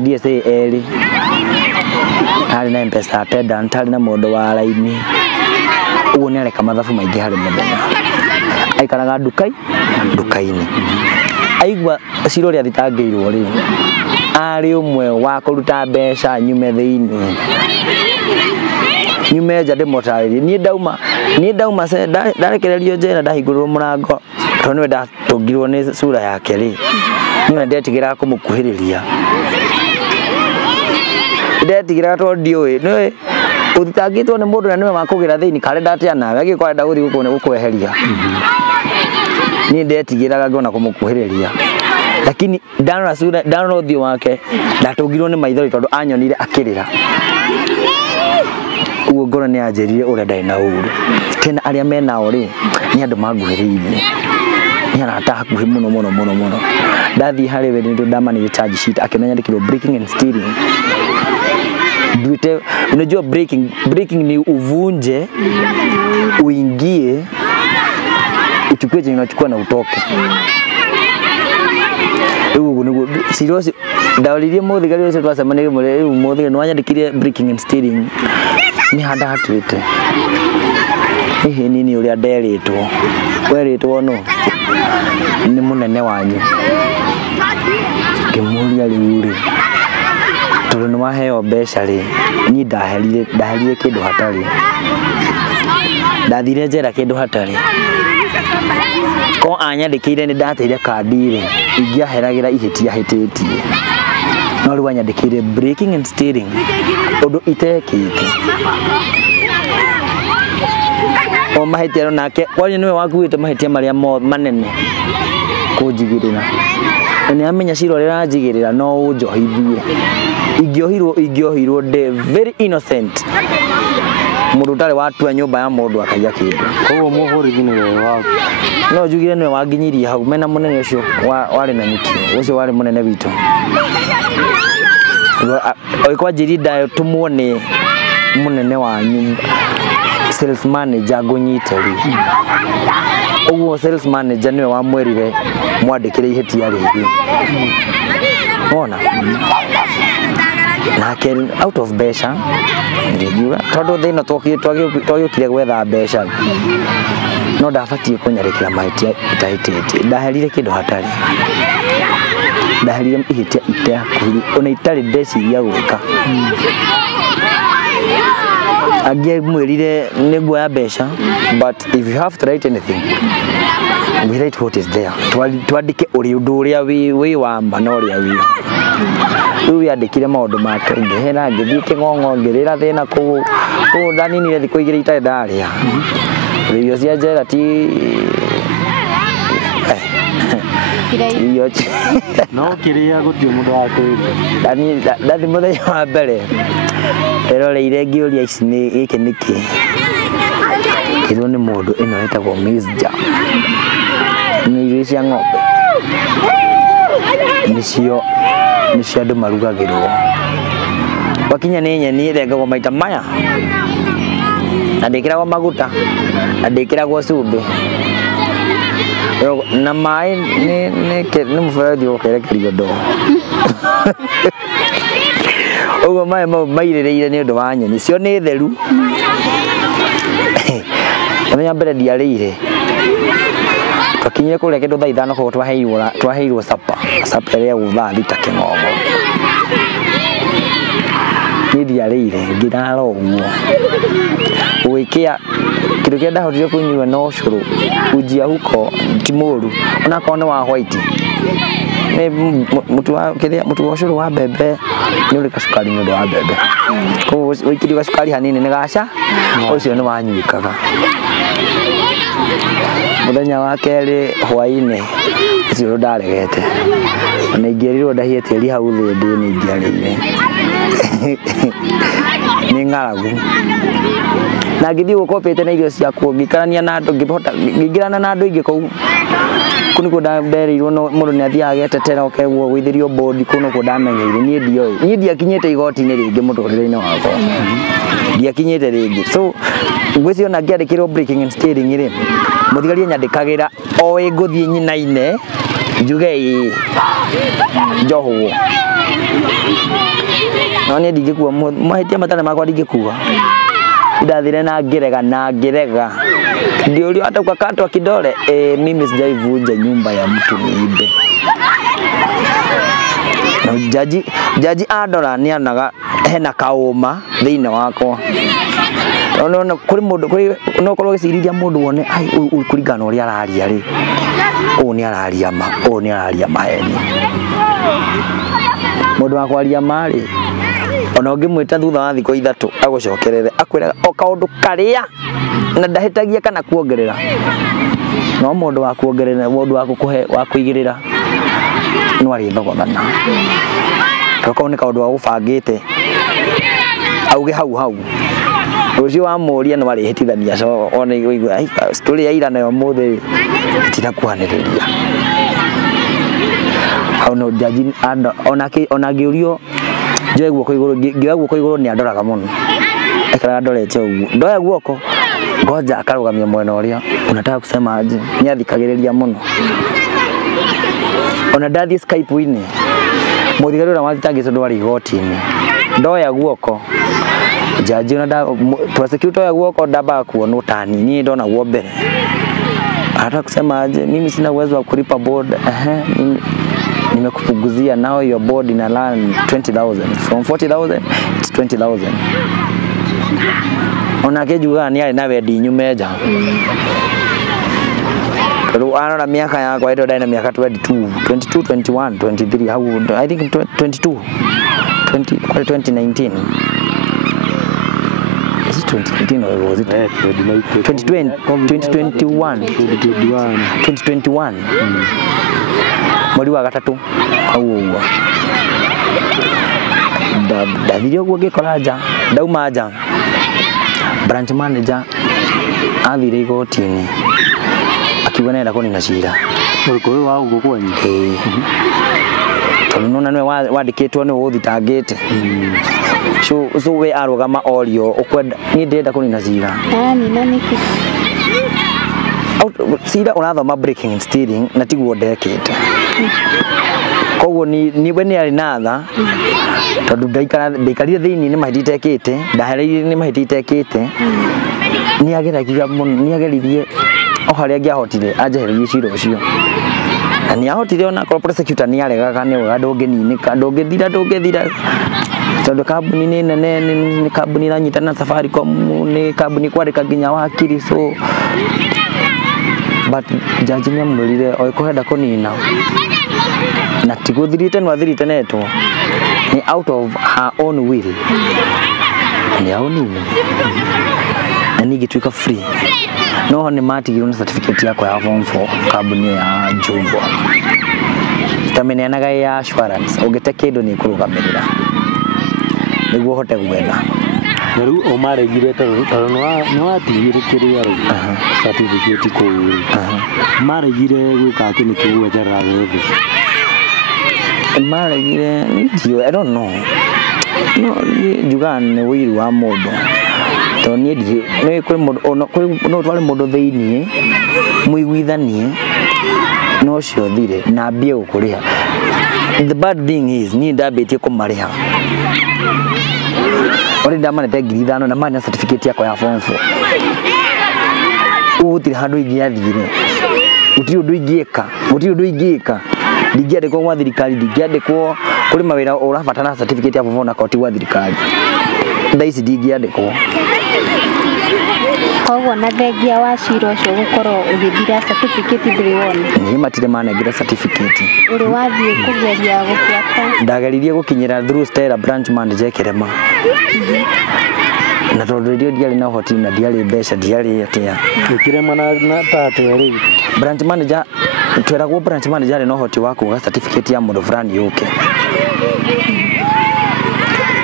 DSA erĩ. Harĩ na M-Pesa attendant, harĩ na mũndũ wa raini. Ũguo nĩ areka mathabu maingĩ harĩ mũthenya. Aikaraga nduka-inĩ. aigua ciro ria thitangĩirwo ri ari umwe wa kũruta mbeca nyume thĩinĩ nyume nja ndĩmũtarĩrie niĩ ndauma ndarekererio njera ndahingũrĩrwo mũrango tondũ nĩwe ndatũngirwo nĩ sura yake rĩ niĩ ndetigĩraga kũmũkuhĩrĩria ndetigĩraga tondũ ndiũĩ nĩwe ũthitangĩtwo nĩ mũndũ na nĩwe wakũgĩra thĩinĩ karĩ ndatia nawe agĩkorwo arenda gũthiĩ gũkweheria niĩ ndetigĩraga ngona kũmũkuhĩrĩria lakini ndanona ũthiũ wake ndatũngirwo nĩ maithori tondũ anyonire akĩrĩra uguo ngona nĩ anjĩrire ũrĩa ndarĩ na ũru tena arĩa menao rĩ nĩ andũ manguhĩrĩirie nĩ arata hakuhĩ mũno ndathiĩ harĩ we nĩ ndamanĩire charge sheet akĩona nyandĩkĩrwo breaking and stealing unajua breaking ni uvunje uingie uchukue chenye unachukua na utoke ugu niguo sirosi ndawalirie muthigari ucio twacemanire mure riu muthigari no wanyandikire breaking and stealing ni handa hatwite hihi nini uria nderitwo weritwo no ni munene wanyu kimuria riu ri tondu ni waheo mbeca ri ni ndaherire kindu hatari ndathire njera kindu hatari ko anyandikire ni ndateire kandi ri ingiaheragira ihitia hititie no riu anyandikire breaking and stealing undu itekite o mahitia nake kwani niwe wakuite mahitia maria manene kunjigirira ni amenya ciro rira njigirira no unjohithie ingiohirwo de very innocent mundu tare watua nyumba ya mundu akaiya kindu koguo muhurithi ni wewe waku no njugire niwe wanginyirie hau mena munene ucio wari na nyuki ucio wari munene witu oikwa njiri ndayo tumwone munene wanyu sales manager ngunyiteri uguo sales manager niwe wamwerire mwandikire ihetia rigi ona nake out of mbeca ndigiuga tondu thina twagĩũkire gwetha mbeca no ndabatie kũnyarĩkĩra mahĩtia itahĩtĩtie ndaherire kĩndũ hatarĩ ndaherire ihĩtia itakuhĩ ona itarĩ ndeciria gwĩka angĩmwĩrire nĩguoya mbeca but if you have to write anything we write what is there twandĩke ũndũ ũrĩa wĩ wa ma na ũrĩa wĩ rĩu yandĩkire maũndũ make ngĩhera ngĩthiĩ kĩng'ong'o ngĩrĩra thĩna kũu ndaninire thikũ igĩrĩ itarĩ ndarĩa irio cia njera ti no kĩrĩa gũtirĩ mũndũ wakwĩrire ndathi mũthenya wa mbere nderoreire ngĩũria ici gĩkĩ nĩkĩ ĩrwo nĩ mũndũ ĩno ĩtagwo Miss Jam nĩ irio cia ng'ombe nĩcio andũ marugagĩrwo wakinya nĩ nyeni ĩrengagwo maita maya na ndĩkĩragwo maguta na ndĩkĩragwo cumbĩ na maĩ nĩ mũberethi ũkerekerio ndoo ũguo maĩ mau mairĩrĩire nĩ ũndũ wa nyeni cio nĩ theru mũthenya mbere ndiarĩire twakinyire kũrĩa kĩndũ thaa ithano koguo twaheirwo capa ĩrĩa gũthaa thita kĩng'ong'o niĩ ndiarĩire ngĩrara ũguo gwĩkĩa kĩndũ kĩrĩa ndahotire kũnyua na ũcũrũ ujia huko ti mũru onakorwo nĩ wa white mũtu wa ũcũrũ wa mbembe nĩ ũrĩ gacukari nĩ ũndũ wa mbembe koguo wĩkĩrio gacukari hanini nĩ gaca ũcio nĩ wanyuĩkaga mũthenya wa kerĩ hwaĩ-inĩ ũcio ndaregete ona ingĩerirwo ndahie tĩri hau thĩ ndĩ nĩ ingĩarĩire nĩ ng'aragu na ngĩthiĩ gũkopĩte na irio ciakuo ngĩikarania na andũ ngĩingĩrana na andũ aingĩ kũu nĩkuo nderirwo mũndũ nĩ athiaga agetetera ũkeguo gũithĩrio bondi kũu nĩkuo ndamenyeire niĩ ndioĩ niĩ ndiakinyĩte igoti-inĩ rĩngĩ mũtũrĩre-inĩ wakwa ndiakinyĩte rĩngĩ so ngwĩciria ona ngĩandĩkĩrwo breaking and stealing rĩ mũthigari nyandĩkagĩra o ngũthiĩ nyinaine njuge njohwo no niĩ ndingĩkua mahĩtia matarĩ makwa ndingĩkua ndathire na ngĩrega ndio atauka katwa kidole mimi sijaivunja nyumba ya mtu niibe jaji andora ni anaga hena kauma thiine wakwa no kuri mundu kuri no korwo giciriria mundu wone ai kuringana uri araria ri ni araria maheni mundu wa kwaria mari ona ungimwita thutha wa thikũ 3 agucokerere akwiraga o kaundu karia na ndahitagia kana kuongerera no mundu wa kuongerera mundu wa gukuhe wa kuigirira no ari thogothana toko ni kaundu wa gubangite auge hau ucio wa muria no ari hitithania so ona igua story ya ira nayo muthe tirakuhaniriria au no jaji ona giurio njoe guoko iguru ni andoraga muno ekara ndorete uguo ndoya guoko ngoja akarugamia mwena uria unataka kusema aje ni athikagiriria muno ona ndathi Skype-ini muthigari ura wathitangicwo ndwari igoti-ini ndoya guoko jaji ona prosecutor ya guoko ndamba kuona utani ni ndona guo mbere anataka kusema aje mimi sina uwezo wa kulipa board nimekupunguzia now your board ina land 20,000 from 40,000 it's 20,000 ona kejuga ni ari na wendi nyumeja ru ana miaka yako ito dai na miaka 22 21 23 how I think 22 2019 is it 2019 or was it 2021 mweri wa gatatu auwa Davidio gukikora nja ndauma nja branch manager athire igoti-ini akiuga nenda kunina cira uriko wa gukwanyi tondu nona nwe wandikitwo ni uthitangite so we arugama orio ukwenda ni ndenda kunina cira ni niki cira urathoma breaking and stealing na tiguo ndekite koguo ni we ni ari natha tondu ndaikarire thiini ni mahiti itekite ndahereire ni mahiti itekite ni ageragia muno ni ageririe o haria ngiahotire anjehererie cira ucio na ni ahotire ona korwo prosecutor ni aregaga ni we ndungininika ndungithira tondu kambuni ni nene ni kambuni iranyitana na Safaricom ni kambuni kwandika nginya wakiri so but jaji ni amwirire oikuhenda kunina na tiguthirite no athirite netwo ni out of her own will ni aunine na nigituika free no ni matigirwo na certificate yako ya form 4 kambuni ya Jumbo tameneanaga ya assurance ugite kindu ni kurugamirira niguo hote gwetha Naru omaregire taro no atigire kiria ro certificate ko maregire gwika kini kiuwe jara wewe maregire I don't know no jugane wiru wa mundu to ni ni kuri mundu no twale mundu thiini muiguithanie no cio thire na mbie gukuriha the bad thing is ni ndabetie kumariha ori ndamanete 5,000 na manya certificate yako ya form 4 utire handu ingiathire utiri undu ingika ndingiandikwo gwa thirikari ndingiandikwo kuri mawira urabatana certificate ya form 4 na koti gwa thirikari ndaici ndingiandikwo koguo na thengia wa cira ucio gukorwo ugithira certificate ndiri wona ni matire manengira certificate uri wathie kugeria gubuata ndageririe gukinyira through Stella branch manager Kirema na tondu ndio ndiari na hoti na ndiari mbeca ndiari atia Kirema na tate ri branch manager twiragwo branch manager no hoti wa kuga certificate ya mundu fulani yuke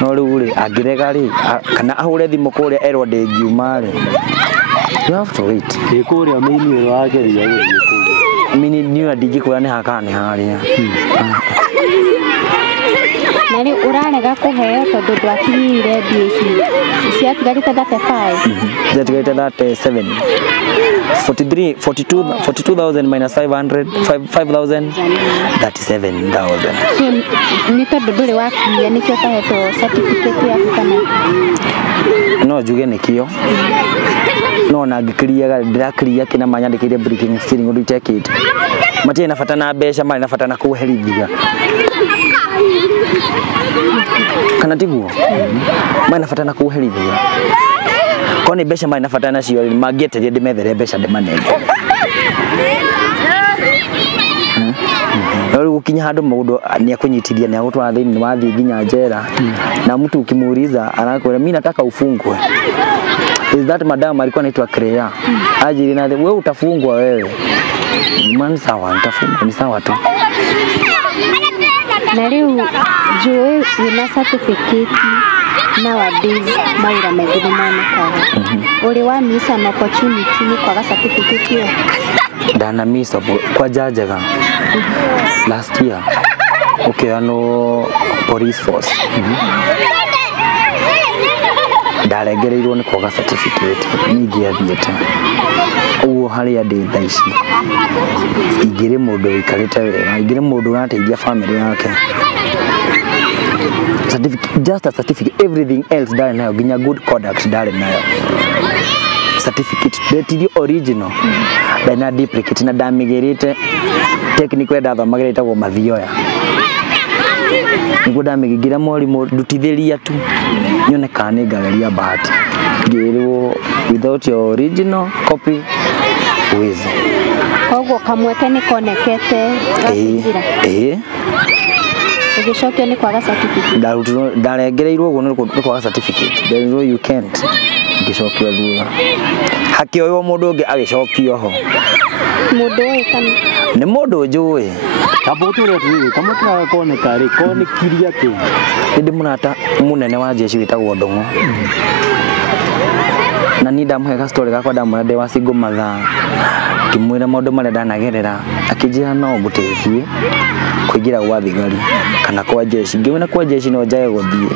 no riu ri angirega ri kana ahure thimu kuria erwo ndengiuma ri you have to wait ikuria mini wageria mini niwa ndingikuya ni hakane haria nari uranega kuheo tondu ndwakinyire BAC ciatigarite 35 ciatigarite 37 42,000 minus 500 5,000 37,000 so ni tondu nduri wakinyia nikio tahetwo certificate yaku kana no juge nikio no na ngikiriaga ndirakiria kina manyandikire breaking stealing undu itekite matie na bata na mbeca mari na bata na kuherithia kana tiguo maina fatana kuherithia koni besha maina fatana cio magieteria ndimethere besha ndimanenge Ndio ukinya handu mundu ni akunyitithia ni agutwara thini ni wathie nginya njera na mtu ukimuuliza anakwenda mimi nataka ufungwe. Is that madam alikuwa anaitwa Crea. Ajiri na wewe utafungwa wewe. Mani sawa nitafungwa ni sawa tu. Na leo juu wina certificate nowadays maura maingĩ nĩmonekaga. Uri wa miss an opportunity ni kwaga certificate hiyo. Dana miss kwa jajega. Last year. Okay, ano police force. Ndaregereirwo ni kwaga certificate ningiathiete. Uguo haria ndi thaici. Igire mundu ikarite wega, igire mundu urateithia family yake. Certificate, just a certificate, everything else ndari nayo, ginya good conduct ndari nayo. Certificate that original. Ndana duplicate na damigerite technical ndathomagirite go mathioya. Niguo ndamigira morimu ndutithĩria tu nyone kana ngagaria bahati. Ngirwo without your original copy wizi. Koguo kamweke ni konekete gathira. Ugicokio ni kwaga certificate. Ndarengereirwo uguo ni kwaga certificate. There is no you can't. Ngicokio thutha. Hakioyo mundu ungi agicokio ho. Mundu uyu kana ni mundu njui. Kabuture tu kama kira kone kare kone kiria ke. Ndi munata munene wa jeshi witagwo Ndongo. Na ni ndamuhe story gakwa ndamuhe ndi wa single mother. Kimwira maundu maria ndanagerera akijira no nguteithie kuingira gwa thigari kana kwa jeshi. Ngimena kwa jeshi no njae guthie.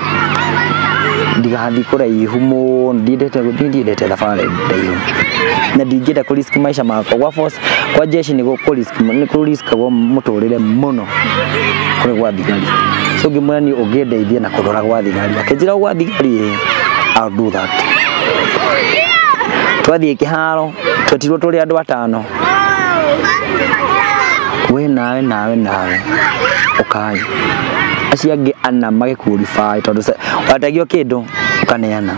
Ndigathi kuraihu mu ndindete guthie ndindete thabarĩ ndaihu. Na ndingĩenda kurisk maisha makwa kwa force kwa jeshi ni kurisk gwa muturire muno kuri gwa thigari. So ngimwira ni ungedeithia na kurora gwa thigari. Akijira gwa thigari I'll do that. Twathie kiharo twetirwo turi andu atano. We nawe ukai acio angĩ ana magĩqualify tondu watagio kindu ukaneana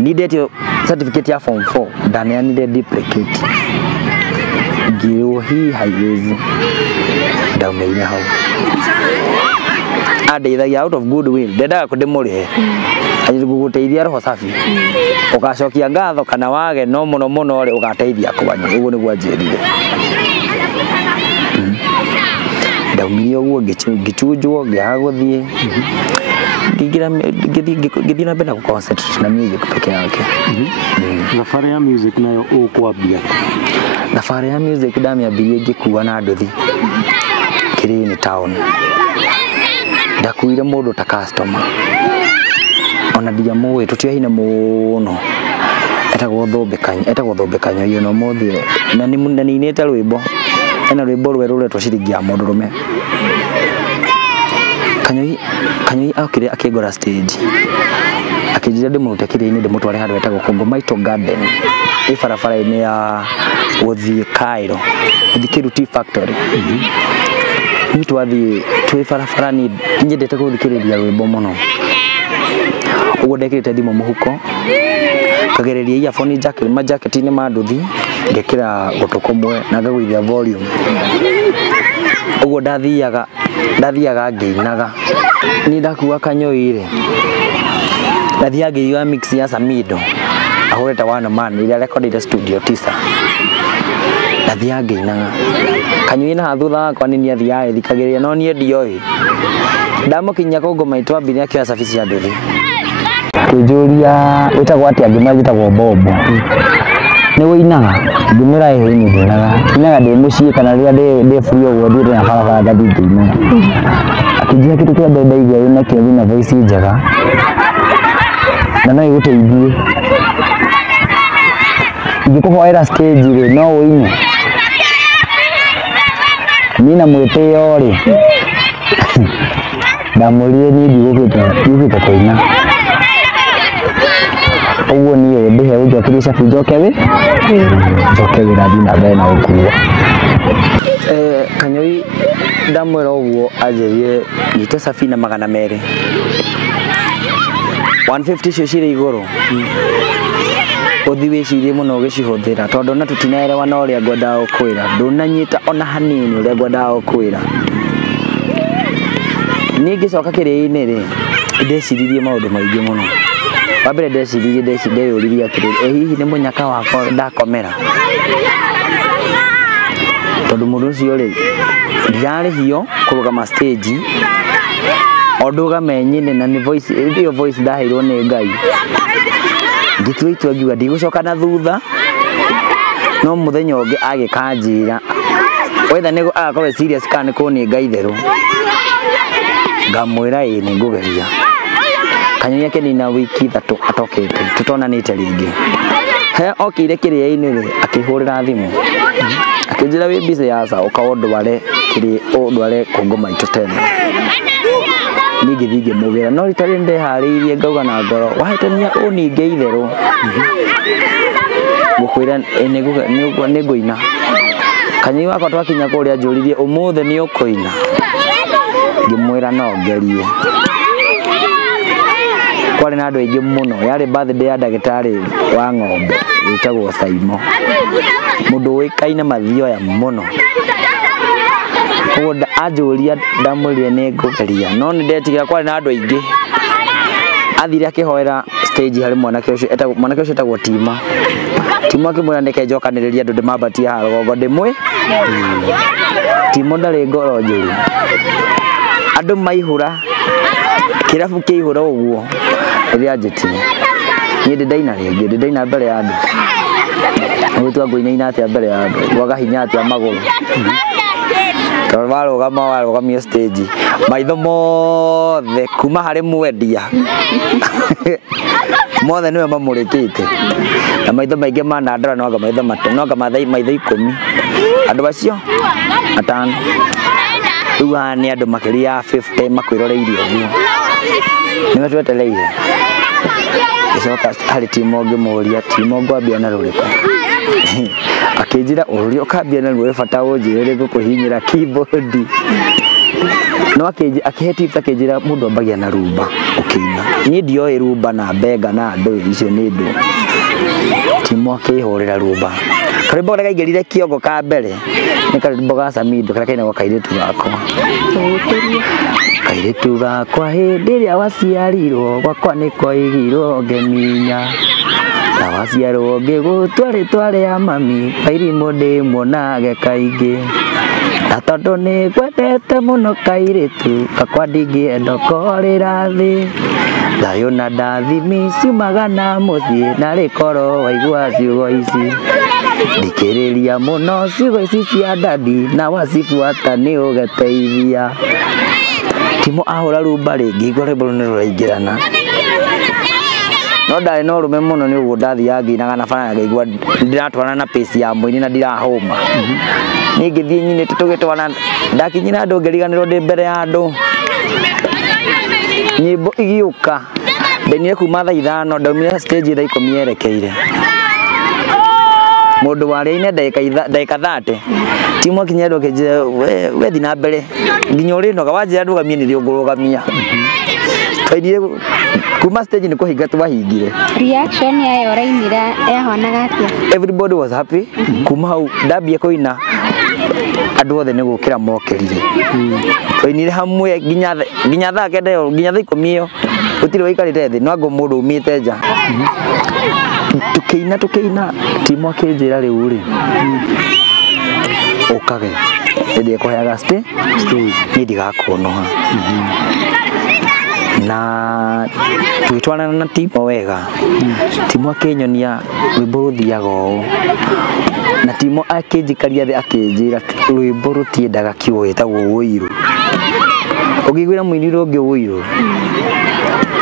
nindetio certificate ya form 4 ndaneanire duplicate ngirwo hi haiwezi ndaumeire hau andeithagia out of goodwill ndendaga kundimurihe agiguteithia roho safi ugacokia ngatho kana wage no muno ri ugateithia kwanyu uguo niguo njirire ndaumirie uguo ngĩchunjwo ngĩaga gũthiĩ ngĩthiĩ na mbere na concentrate na music peke yake. Thabarĩ ya music nayo ũkwambia? Thabarĩ ya music ndamĩambirie ngĩkua na nduthi Kirini town. Ndakuire mũndũ ta customer ona ndiamũĩ tũtiahine mũno etagwo Thũmbĩ Kanyo iyo no mũthie na ninĩte rwĩmbo ena rwĩmbo rwerũ rwetwo ciringi ya mũndũrũme. Kanyoi akire akĩgora stage akĩnjira ndĩmũrute kĩrĩa-inĩ ndĩmũtware handũ hetagwo Kongomaito Garden ĩ barabara-inĩ ya gũthiĩ Cairo gũthiĩ Kiru Tea Factory. Ni twathiĩ twĩ barabara ni nyendete gũthikĩrĩria rwĩmbo mũno. Uguo ndekĩrĩte thimũ mũhuko kagereria earphone jacket-inĩ ma nduthi ngekĩra gũtũ kũmwe na ngagũithia volume. Uguo ndathiaga ngĩinaga ni ndakua Kanyoi-rĩ ndathiaga ngĩigua mix ya Samido ahũrĩte One Man ĩrĩa recorded studio 9 ndathiaga ngĩinaga Kanyoi na thutha wakwa ni athiaga thikagĩrĩria no niĩ ndioĩ. Ndamukinya Kongomaito ambire akĩoya cabici ya nduthi kĩnjũria wĩtagwo atĩa ngĩmwĩra wĩtagwo Bobo nĩ wĩinaga ngĩmwĩra ĩ nĩ ndĩinaga ndĩ mũciĩ kana rĩrĩa ndĩ free ũguo thiĩte na barabara ngathiĩ ngĩinaga. Akĩnjĩra kĩndũ kĩrĩa ndaigua wĩna kĩo wĩna voice njega na no ĩgũteithie ingĩkũhoera stage-rĩ no ũine. Niĩ na mwĩtĩo-rĩ ndamũrire niĩ ndigũkĩte kũina uguo niĩ ndĩhe ũnjokerie cabi njoke wĩra thiĩ na mbere na gũkua. Kanyoi ndamwira uguo ajerie nyite Safina 200 150 cio cire iguru uthi wicirie muno gicihuthira tondu na tutinaerewa na uria ngwendaga gukwira ndunanyita ona hanini uria ngwendaga gukwira ni ngicoka kiria-ini ri ndeciririe maundu maingi muno wambere ndeyuririe atiri hihi ni munyaka wakwa ndakomera tondu mundu ucio ri ndirarihio kurugama stage ondugame nyine na ni voice iyo voice ndaheirwo ni Ngai nditua itua ngiuga ndigucoka na thutha no muthenya ungi agikanjira wetha nigo agakorwo serious kana ko ni Ngai theru ngamwira ni ngugeria kanyonia kenina wiki 3 atokete tutonanite ringi he okire kiria-ini ri akihurira thimu akinjira wi busy yasa ukaondware kiri ondware kungoma itu tena ningithige mugera no ritari ndehariirie ngauga na ngoro wahetania uninge itheru gukwira ni nguina kanyoi wakwa twakinya kuria njuririe umuthe ni ukuina ngimwira no ngerie kwari na andu aingi muno yari birthday ya ndagitari wa ng'ombe witagwo Saimo mundu wikaine mathioya muno koguo anjuria ndamwirire ni ngugeria no ni ndetigira kwari na andu aingi athire akihoera stage hari mwanake ucio etagwo Timo akimwira ndeke njokaniriria andu ndimambatie ha rũgongo ndimwe Timo ndari ngoro njuru andu maihura kirabu kiihura uguo riria njiti ni ndaina ringi ndaina mbere ya andu gwitwa nguinaina atia mbere ya andu gwaga hinya atia maguru warugamia stage maitho mothe kuma hari mwendia mothe niwe mamurikite na maitho maingi manandora noga maitho mathai maitho 10 andu acio 5 riu ni andu makiria ya 50 makwiroreirie uguo niwe twetereire icoka hari Timo ngimuria Timo ngwambia na ruriku akinjira uria ukambia na ruri bata unjire gukuhinyira keyboard no akihe tips akinjira mundu ambagia na rumba ukiina ni ndioi rumba na benga na ndu icio ni ndu Timo akihurira rumba karimbo kaigirire kiongo ka mbere ni karimbo ga Samido kara kaina kairitu gakwa kairitu gakwa hindi ria waciarirwo gwakwa ni koigirwo ngeminya na waciarwo ngigutware ya mami kairimu ndimuonage kaingi na tondu ni ngwendete muno kairitu gakwa ndingienda korira thi thayo na ndathimi ciumaga na muthie na rikoro waigua ciugo ici ndikiriria muno ciugo ici cia dadi na wacibuata ni ugeteithia Timo ahura rumba ringi igwa rwimbo ni ruraingirana no ndari no rume muno ni uguo ndathia nginaga na bana ngaigua ndiratwarana na pace ya mwini na ndirahoma ni ngithie nyinite tugitwana ndakinyira andu ngiriganirwo ndi mbere ya andu nyimbo igiuka ndenire kuma thaa 5 ndaumire stage thaa 10 erekeire mundu wariine ndagika 30 Timo akinyerwo kinjira we thi na mbere nginya uri noga wanjira ndugamie ni ngurũgamia twaidire kuma stage ni kuhinga twahingire reaction yayo rainira yahonaga atia everybody was happy kuma hau ndambia kuina andu othe ni gukira mokerire twainire hamwe nginya thaa kenda nginya thaa 10 iyo utire waikarite thi no ngo mundu umite nja tukeina Timo akinjira riu ri ukage ndi kuheaga stage ni ndigakuonoha na twitwarana na Timo wega Timo akinyonia rwimbo ruthiaga ũũ na Timo akinjikaria thi akinjira rwimbo rutiendaga kiugo gitagwo Wũiru ũngĩigwĩra mũini ũngĩ Wũiru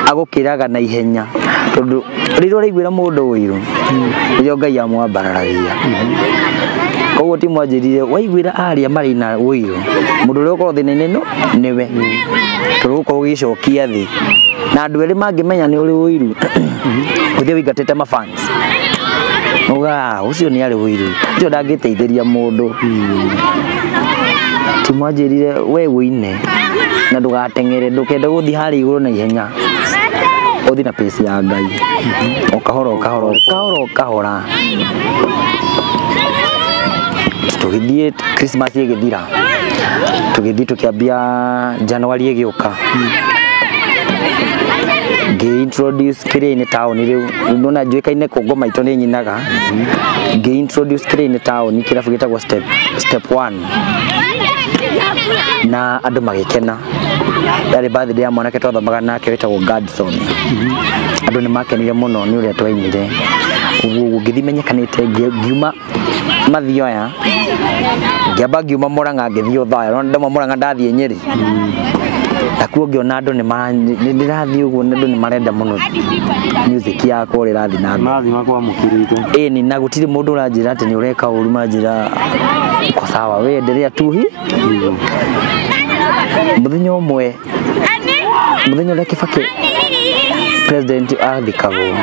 agukiraga na ihenya tondu rĩrĩa ũraiguĩra mũndũ Wũiru rĩrĩa Ngai amwambararagia koguo Timo anjirire waiguĩra aria marĩ na Wũiru mũndũ ũrĩa ũkorwo thĩna-inĩ no nĩwe tũrũkorwo ũgĩcokia thĩ na andũ erĩ mangĩmenya nĩ ũrĩ Wũiru ũthiĩ wĩingatĩte mafans Uga ucio ni ari wiru ucio ndangiteithĩria mũndũ timwanjĩrire we wĩine na ndũgateng'ere ndũkende gũthiĩ harĩa igũrũ na ihenya ũthiĩ na pace ya Ngai o kahora tũgĩthiĩ Christmas ĩgĩthira tũgĩthiĩ tũkĩambia January ĩgĩũka introduce kĩrĩa-inĩ taũni rĩu ndona njuĩkaine Kongo maitũ nĩ nyinaga introduce kĩrĩa-inĩ taũni kĩrabu gĩtagwo step 1 na andũ magĩkena yarĩ birthday ya mwanake twathomaga nake wĩtagwo Gadson andũ nĩ makenire mũno nĩ ũrĩa twainire ũguo ngĩthi menyekanĩte ngiuma Mathioya ngĩamba ngiuma Mũrang'a ngĩthiĩ Othaya no ndama Mũrang'a ndathiĩ Nyeri akuo ngĩona andũ nĩ ndĩrathiĩ ũguo andũ nĩ marenda mũno music yakwa ĩrathiĩ na mathima kwa mũkirite ni na gũtirĩ mũndũ ũranjĩra atĩ nĩ ũreka ũru manjĩra uko sawa we endelea tu mũthenya ũmwe mũthenya ũrĩa Kibaki president athikagwo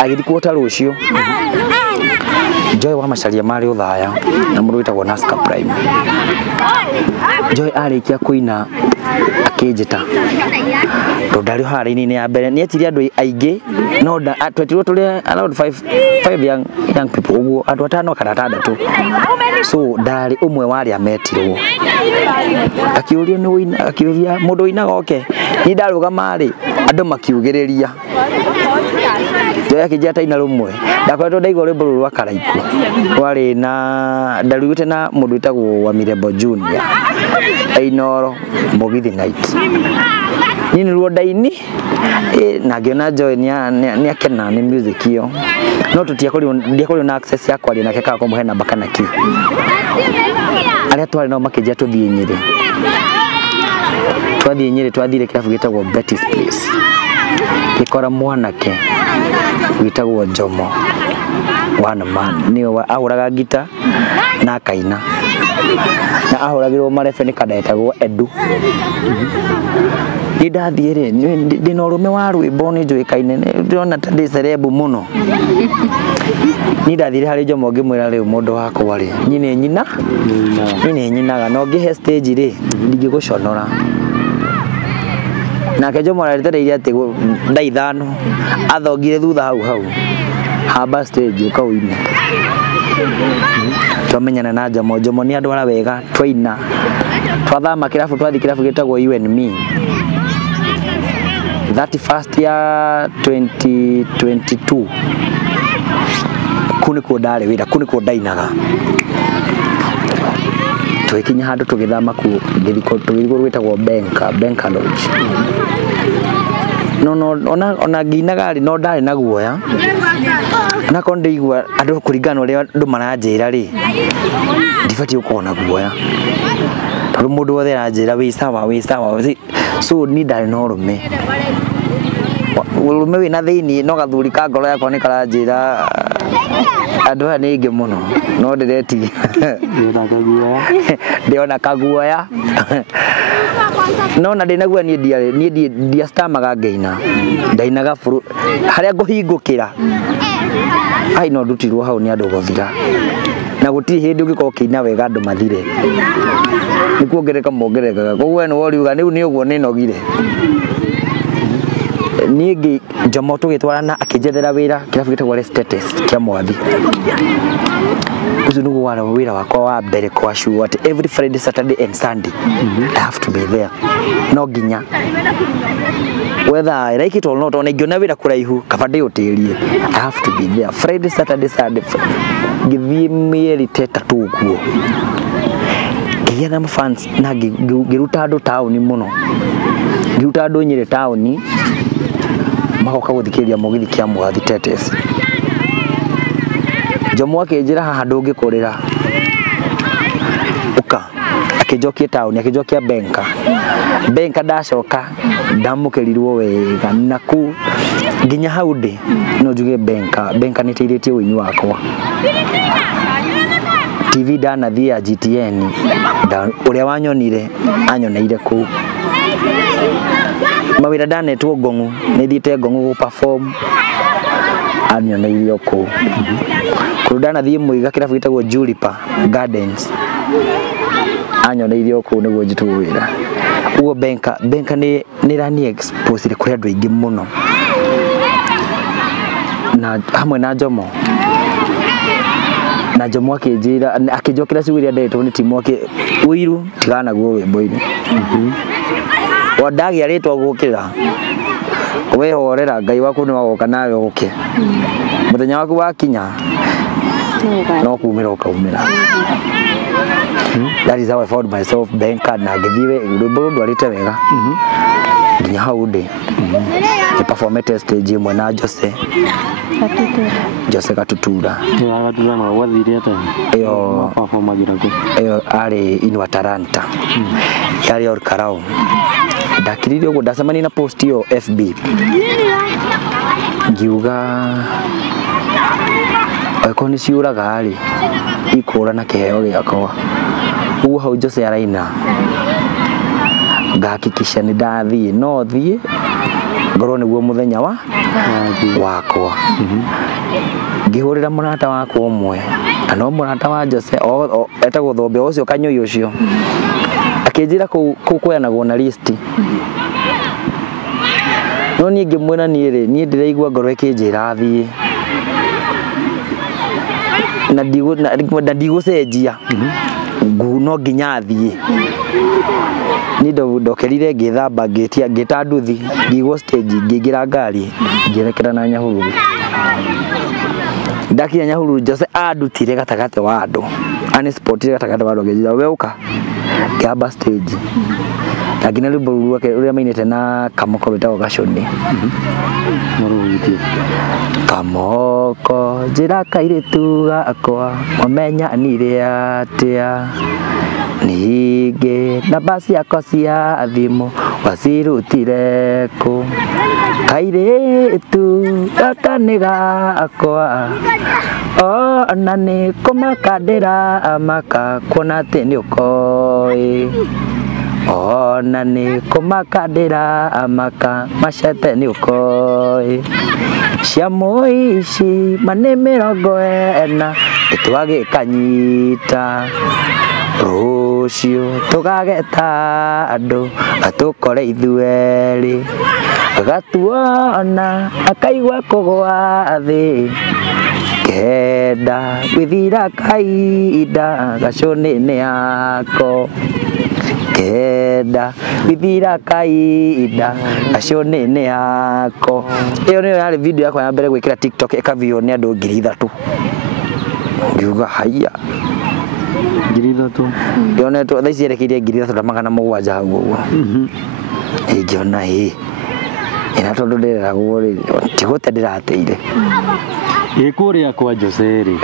agĩthiĩ kuota rũciũ Joy wa Macharia marĩ Othaya na mũndũ wĩtagwo Naska Prime Joy arĩkia kũina akĩnjĩta tondũ ndarĩ harĩa-inĩ ya mbere nĩ etirie andũ aingĩ no twetirwo tũrĩ around 5 young people ũguo andũ 5 kana 6 so ndarĩ ũmwe wa arĩa metirwo akĩũrio nĩ wĩina akĩũria mũndũ wĩinaga oke ni ndarũgama rĩ andũ makiugĩrĩria Joy akĩnjĩta ina rũmwe ndakoretwo ndaigua rwĩmbo rũrũ rwa Karaiku rwarĩ na ndarugĩte na mũndũ wĩtagwo wa Mirembo Junior Ainoro Mugithi Night nĩ ruo ndaini na ngĩona Joy nĩ akena nĩ music iyo no ndiakorirwo na access ya kwaria nake kana kũmũhe namba kana ki arĩa twarĩ nao makĩnjia tũthiĩ Nyeri twathiĩ Nyeri twathire kĩrabu gĩtagwo Betty's Place gĩkora mwanake wĩtagwo Jomo one man nĩwe ahũraga ngita na akaina na ahũragĩrwo marebe nĩ kada etagwo Edu nĩ ndathiĩ rĩ ndĩna ũrũme wa rwĩmbo nĩ njũĩkaine ndĩrona ta ndĩ cerebu mũno nĩ ndathire harĩ Jomo ngĩmwĩra rĩu mũndũ wakwa rĩ niĩ nĩ nyinaga no ngĩhe stage rĩ ndingĩgũconora nake Jomo ararĩtereire atĩ nda ithano athongire thutha hau hamba stage ũkawĩine twamenyana na Jomo nĩ andwara wega twaina twathama kĩrabu twathi kĩrabu gĩtagwo You and Me 31st ya 2022 kuni kuo ndarĩ wĩra kuni kuo ndainaga twĩkinya handũ tũgĩthama kuo tũgĩthiĩ gwĩtagwo Benka Lodge no ona ngĩinaga rĩ no ndarĩ na guoya na ko ndĩigua andũ kũringana ũrĩa andũ maranjĩra rĩ ndibatiĩ gũkorwo na guoya tondũ mũndũ wothe aranjĩra wĩ sawa so niĩ ndarĩ na ũrũme wĩna thĩiniĩ no gathuri ka ngoro yakwa nĩ karanjĩra andũ aya nĩ aingĩ mũno no ndĩretigia ndĩona kaguoya no na ndĩnaguo niĩ ndiastamaga ngĩina ndainaga harĩa ngũhingũkĩra no ndutirwo hau nĩ andũ gũthira na gũtirĩ hĩndĩ ũngĩkorwo ũkĩina wega andũ mathire nĩ kuongereka mongerekaga koguo we nĩ woriuga rĩu nĩ ũguo nĩ nogire niĩ Jomo tũgĩtwarana akĩnjethera wĩra kĩrabu gĩtagwo Status kĩa Mwathi ũcio nĩguo warĩ wĩra wakwa wa mbere kwa sure at every Friday, Saturday and Sunday I have to be there no nginya whether I like it or not ona ingĩona wĩra kũraihu kaba ndĩũtĩrie I have to be there Friday, Saturday, Sunday ngĩthiĩ mĩeri 3 ũguo ngĩgĩa na fans na ngĩruta andũ taũni mũno ngĩruta andũ Nyeri taũni magoka gũthikĩrĩria mũgithi kĩa Mwathi Status Jomo akĩnjĩra haha ndũngĩkũrĩra ũka akĩnjokia taũni akĩnjokia Benka ndacoka ndamũkĩrirwo wega na kũ nginya hau ndĩ no njuge Benka nĩ teithĩtie ũini wakwa TV ndanathiĩ ya GTN ũrĩa wanyonire anyoneire kũu mawĩra ndanetwo Ngong'u nĩ thiĩte Ngong'u gũ perform anyoneire kuu kurudana thie muiga kirabu gitagwo Juniper Gardens anyoneire kuu niguo njitu wira ugo benka ni rani expose kuri andu aingi muno na hamwe na Njomo na Njomo akinjira akinjokera ciuria ndetwo ni timu ake Wiru tigana guo wimbo-ini wandagi aritwa gukira wehorera Ngai waku ni wagoka nawe uke muthenya waku wakinya no kumira ukaumira. That is how I found myself Benka na ngithiwe rwimbo ndwarite wega nginya hau ndi ni performance stage imwe na Jose Katutura na wathire ata iyo performagira ko iyo ari Inua Talanta yari or karao ndakiririo go ndacemania na post iyo FB ngiuga akoni ciuraga ari ikura na kiheo giakwa ugu hau Jose araina ngahakikisha ni ndathie no thie ngorwo niguo muthenya wakwa ngihurira murata wakwa umwe no murata wa Jose etagwo Thombe ucio Kanyoi ucio akinjira ku kweanagwo na list no nie ngimwira nie ndiraigua ngoro ikinjira thie na ndigũcenjia no nginya thie ni ndokerire ngithamba ngita nduthi ngigwo stage ngingira ngari ngirekera na Nyahururu ndakinya Nyahururu Jose andutire gatagate wa andu spotire gatagate wa andu ngira we uka ngamba stage lakini rwimbo rwake uria mainite na Kamoko rwitagwo Gaconi Kamoko njira kairitu gakwa wamenya nire atia nige na basi yakwa cia thimu wacirutire ku kairitu gaka ni gakwa ona ni kumakandira maka kuona ati ni ukoi ona ni kumakandira maka macete ni ukoi cia muici mane 40 itwagikanyita rucio tugageta andu atukore ithueri gatuona akaigua kugwa thi kenda gwithira kaida Gaconi-ini yako kenda gwithira kaida Gaconi-ini yako. Iyo niyo yari video yakwa ya mbere gwikira TikTok ikavio ni andu 3,000 ngiuga haya 3,000 yonetwo thaa ici yerekeire 3,700 hau uguo ingiona ina tondu ndiragwo ri tigute ndirateire ikuria kwa Jose ri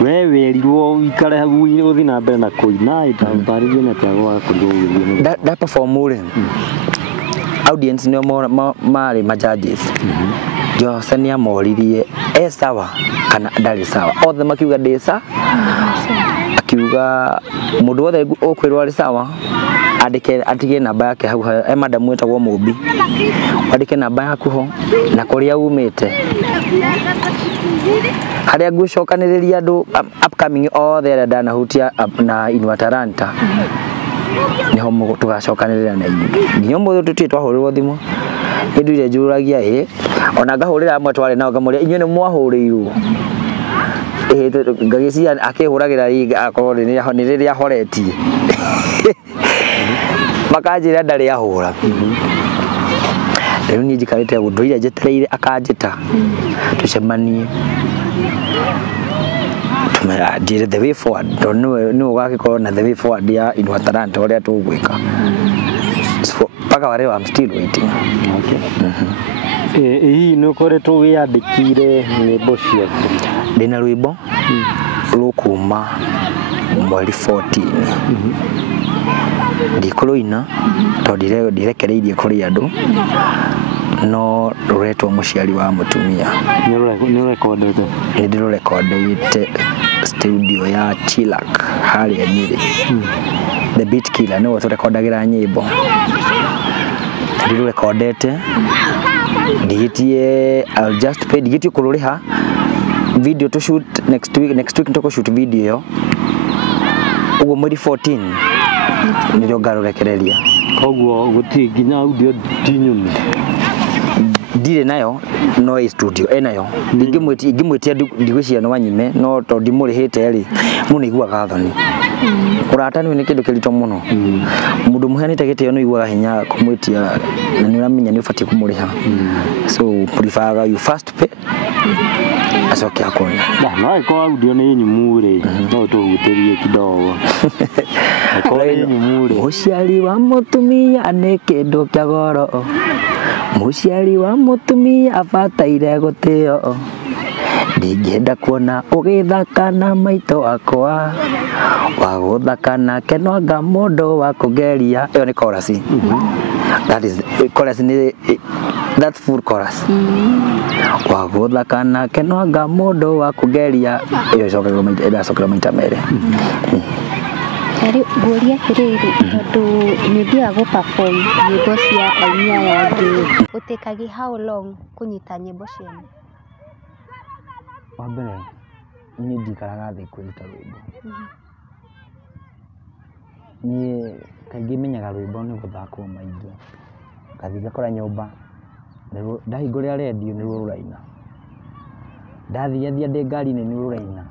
we werirwo ikare hau uthi na mbere na kuina itambarithio na twagwa kuthugithio da perform uri audience nio mari ma judges Jose ni amoririe sawa kana ndari sawa othe makiuga ndi sawa akiuga mundu wothe ukwirwo ari sawa andike namba yake hau madam wetagwo Mubi andike namba yaku ho na kuria umite haria ngucokaniriria andu upcoming othe aria ndanahutia na Inua Talanta niho tugacokanirira na ingi nginya muthu tutie twahurirwo thimu hindu iria njuragia ona ngahurira amwe twari nao ngamuria inyuĩ nĩ mwahurirwo ngagĩcia akĩhũragĩra ringa akorwo nĩ rĩrĩa horetie makanjĩra ndarĩ ahũra rĩu niĩ njikarĩte ũndũ iria njetereire akanjĩta tucemanie njĩre the way forward nĩwe ũgagĩkorwo na the way forward ya Inua Talanta ũrĩa tũgwĩka mpaka wa leo I'm still waiting. Hii nĩ ũkoretwo wĩyandĩkire nyĩmbo ciaku ndĩna rwĩmbo rũkuma mweri 14 ndikũrũina tondũ ndirekereirie kũrĩ andũ no rũretwo mũciari wa mũtumia nĩ ndĩrũrekondeite studio ya Chilak harĩa Nyĩrĩ The Beat Killer nĩwe tũrekondagĩra nyĩmbo ndĩrũrekondete ndigitie I'll just pay ndigitie kururiha video to shoot next week nitoko shoot video ugo mweri 14 ndio ngarorekereria koguo guti nginya audio tinyuni ndire nayo no studio enayo ngimwitia ndigwiciria no wanyime no to ndimurihite ri muno iguaga thoni urata ni kindu kirito muno mundu muheanite gitio no iguaga hinya kumwitia na ni uramenya ni ufati kumuriha so prefer you first pay asoke akona no ko audio ni nyumu ri no to gutirie kidogo ko ni nyumu ri uciari wa mutumia ni kindu kia goro muciari wa mutumia abataire gutio ndingenda kuona ugithaka na maito akwa wa guthaka nake no anga mundu wa kugeria iyo ni chorus that is chorus ni that's full chorus wa guthaka nake no anga mundu wa kugeria iyo cokera maita mere Ari guria kiriri tondu nithia go perform nyimbo cia ainia yangi utekagi how long kunyita nyimbo ciene wambere ni ndikaraga thi kwiruta rwimbo ni kaingi menyaga rwimbo ni guthakwo maingi kathi ngakora nyumba ndahingurira radio ni ruraina ndathiathia ndi ngari ni ruraina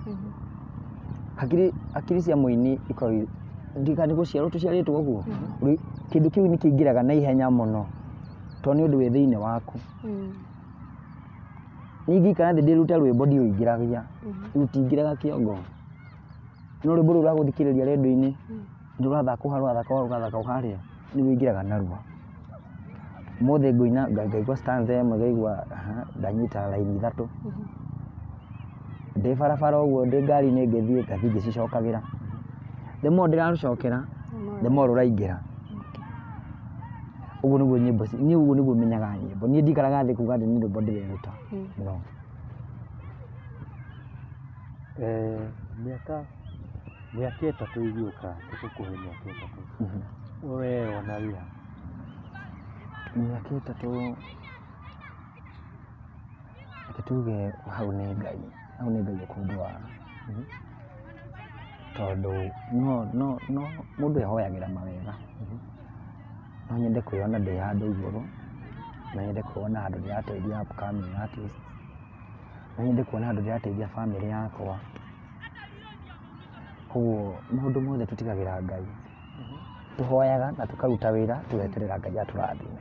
akiri cia muini ikoi ndikani guciarwo tuciaritwo uguo kindu kiu ni kingiraga na ihenya muno to ni undu wi thiine waku ningi kana thi ndiruta rwimbo ndiuingiragia rutingiraga kiongo no rwimbo rura guthikiriria radio-ini ndurathaka uharia ni wingiraga narua mothe nguina ngaigua stanza ĩmwe ngaigua ndanyita laini ithatu ndi barabara uguo ndi ngari-ini ngithie ngathi ngicicokagira themo ndirarucokera themo ruraingira uguo niguo nyimbo ni uguo niguo menyaga nyimbo ni ndikaraga thi kuga ndi rwimbo ndireruta no miaka itatu igioka tukuhe miaka itatu wewe ona wia miaka itatu tuge hau ni ngai ukundwa tondu no mundu ehoyagira mawega no nyende kuona ndi handu iguru na nyende kuona handu ndirateithia upcoming artist na nyende kuona handu ndirateithia family yakwa koguo maundu mothe tutigagira ngai tuhoyaga na tukaruta wira tugeterera ngai aturathime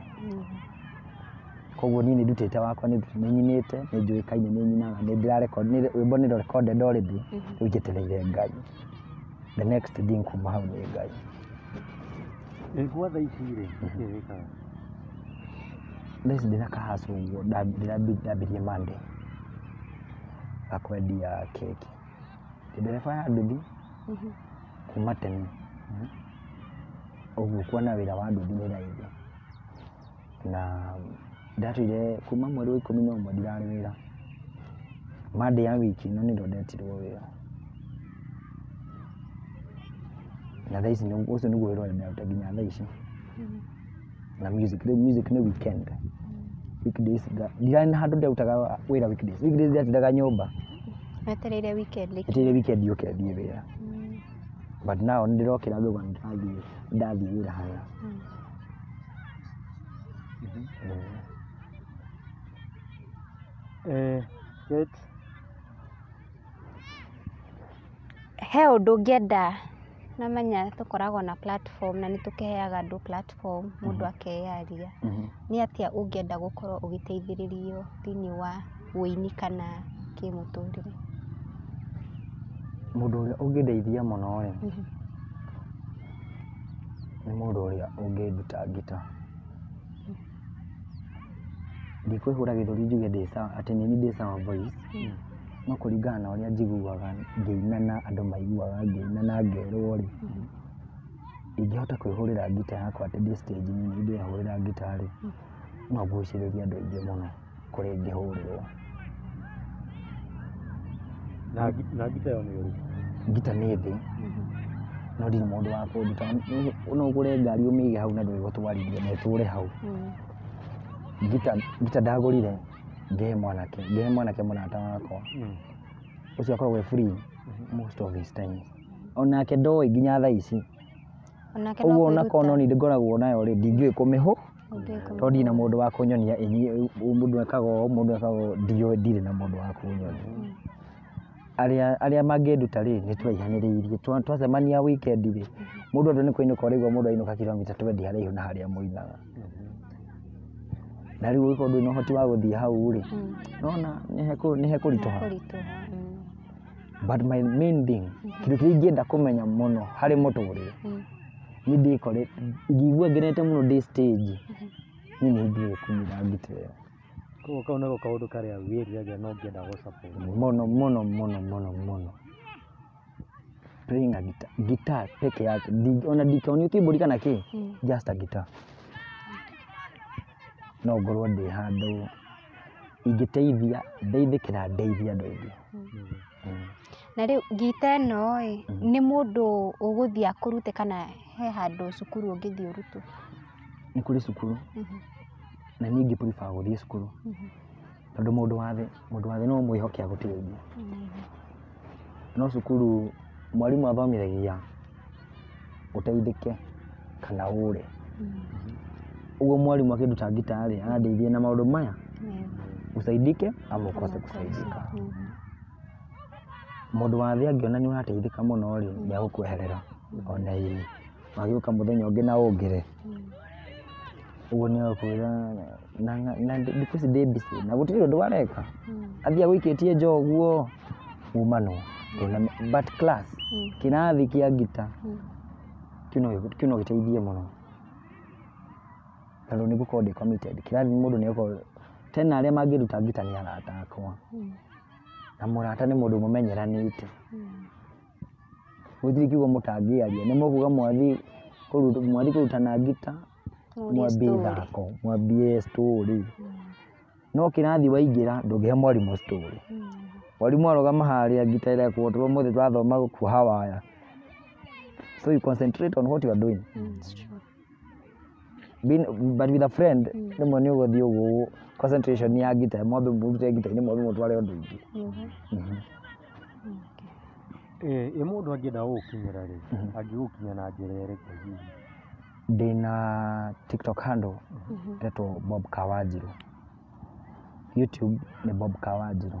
koguo ni ndutite wakwa ni nyinite ni njuikaine ni nyinaga ni ndira record ni rwimbo ni recorded already ujetereire ngai the next thing kuma hau ni ngai ilikuwa dhaisire weka ndisi ndina kahasu uguo ndabirie mande akwendia keki ndireba ya nduthi kuma tene uguo kuona wira wa nduthi ni raithi na ndatwire kuma mweri wa 11 ndirari wira mande ya wiki no ni ndetirwo wira na thaisi ni ucio niguo wira uria ndaruta nginya thaisi na music ni weekend weekdays ndirari na handu ndarutaga wira weekdays ndatindaga nyumba etereire weekend yuke thie wira but now ndirokira ngauga ndathie wira haya he undu ngienda namenya tukoragwo na platform na nitukeheaga andu platform mundu akeyaria ni atia ungienda gukorwo ugiteithiririo thini wa wuini kana kimuturire mundu uria ungindeithia muno ri ni mundu uria unginduta ngita ndikwihura githuri njuge ndisa ati ni ndisa voice no kuringana na uria njiguaga ngeina na andu maiguaga ngeina na ngerwo ri ingihota kwihurira ngita yakwa ati ndi stage ni ndihurira ngita ri no guciriria andu aingi muno kuri ngihurirwo na ngita yo ni uri ngita ni thi no ndi mundu wa kunduta no ugure ngari umige hau na nduri gutwarithia na iture hau gita ndagũrire ngehe mwanake mũrata wakwa ũcio akoragwo free most of his time onake ndoĩ nginya thaa ici ũguo onakorwo no niĩ ngoragwo nayo rĩ ndingĩũĩ kũmĩhũ tondũ ndirĩ na mũndũ wa kũnyonia mũndũ ekaga ũũ ndirĩ na mũndũ wa kũnyonia arĩa mangĩnduta rĩ nĩ tũraihanĩrĩirie twacemania weekend rĩ mũndũ andũ nĩ kũinũka ũraigua mũndũ ainũka kilomita 20 haraihu na harĩa mũinaga na rĩu ũgĩkorwo ndũrĩ na ũhoti wa gũthiĩ hau rĩ nona nĩ hekũritũha but my main thing kĩndũ kĩrĩa ingĩenda kũmenya mũno harĩ mũtũrĩre nĩ ndĩkore ingĩigua ngenete mũno ndĩ stage niĩ nĩ ndigũĩ kũnyita ngita ĩyo koguo kau nĩko kaũndũ karĩa wĩriragia no ngĩenda gũsupport mũno playing a guitar peke yake ona ndikaonio keyboard kana kĩ just a guitar no ngorwo ndĩ handũ ingĩteithia ndeithĩke na ndeithia andũ aingĩ na rĩu ngita ĩno nĩ mũndũ ũgũthiĩ akũrute kana he handũ cukuru ũngĩthiĩ ũrutwo nĩ kũrĩ cukuru na niĩ ingĩ prefer gũthiĩ cukuru tondũ mũndũ wa thĩ no mwĩhoke agũteithie no cukuru mwarimũ athomithagia ũteithĩke kana ũre ũguo mwarimũ akĩnduta ngita rĩ anandeithie na maũndũ maya usaidike ama ukose kusaidika mũndũ wa thĩ angĩona nĩ ũrateithĩka mũno rĩ nĩ agũkweherera ona iri magĩũka mũthenya ũngĩ na ũngĩre ũguo nĩ akwĩra na thikũ ici ndĩ busy na gũtirĩ ũndũ areka athiĩ agũikĩtie njoguo umano but class kĩrathi kĩa ngita kĩu no gĩteithie mũno tondũ nĩ gũkorwo ndĩ committed kĩrathi mũndũ nĩ gũkorwo tena arĩa mangĩruta ngita nĩ arata akwa na mũrata nĩ mũndũ mũmenyeranĩte gũtirĩ kiugo mũtangĩaria nĩ mũkuga mwathi kũrutana ngita mwambie thako mwambie story no kĩrathi waingĩra ndũngĩhe mwarimũ story mwarimũ arũgama harĩa ngita ĩrekwo ũmũthĩ twathoma gũkuoha waya so you concentrate on what you are doing but with a friend rĩmwe nĩ ũgũthiĩ ũguo concentration ya ngita mwambe mũrute ngita-inĩ mwambe mũtware ũndũ ingĩ mũndũ angĩenda gũgũkinyĩra rĩ angĩgũkinya na njĩra ĩrĩkũ hihi ndĩna TikTok handle ĩretwo Bob Kawanjirũ YouTube nĩ Bob Kawanjirũ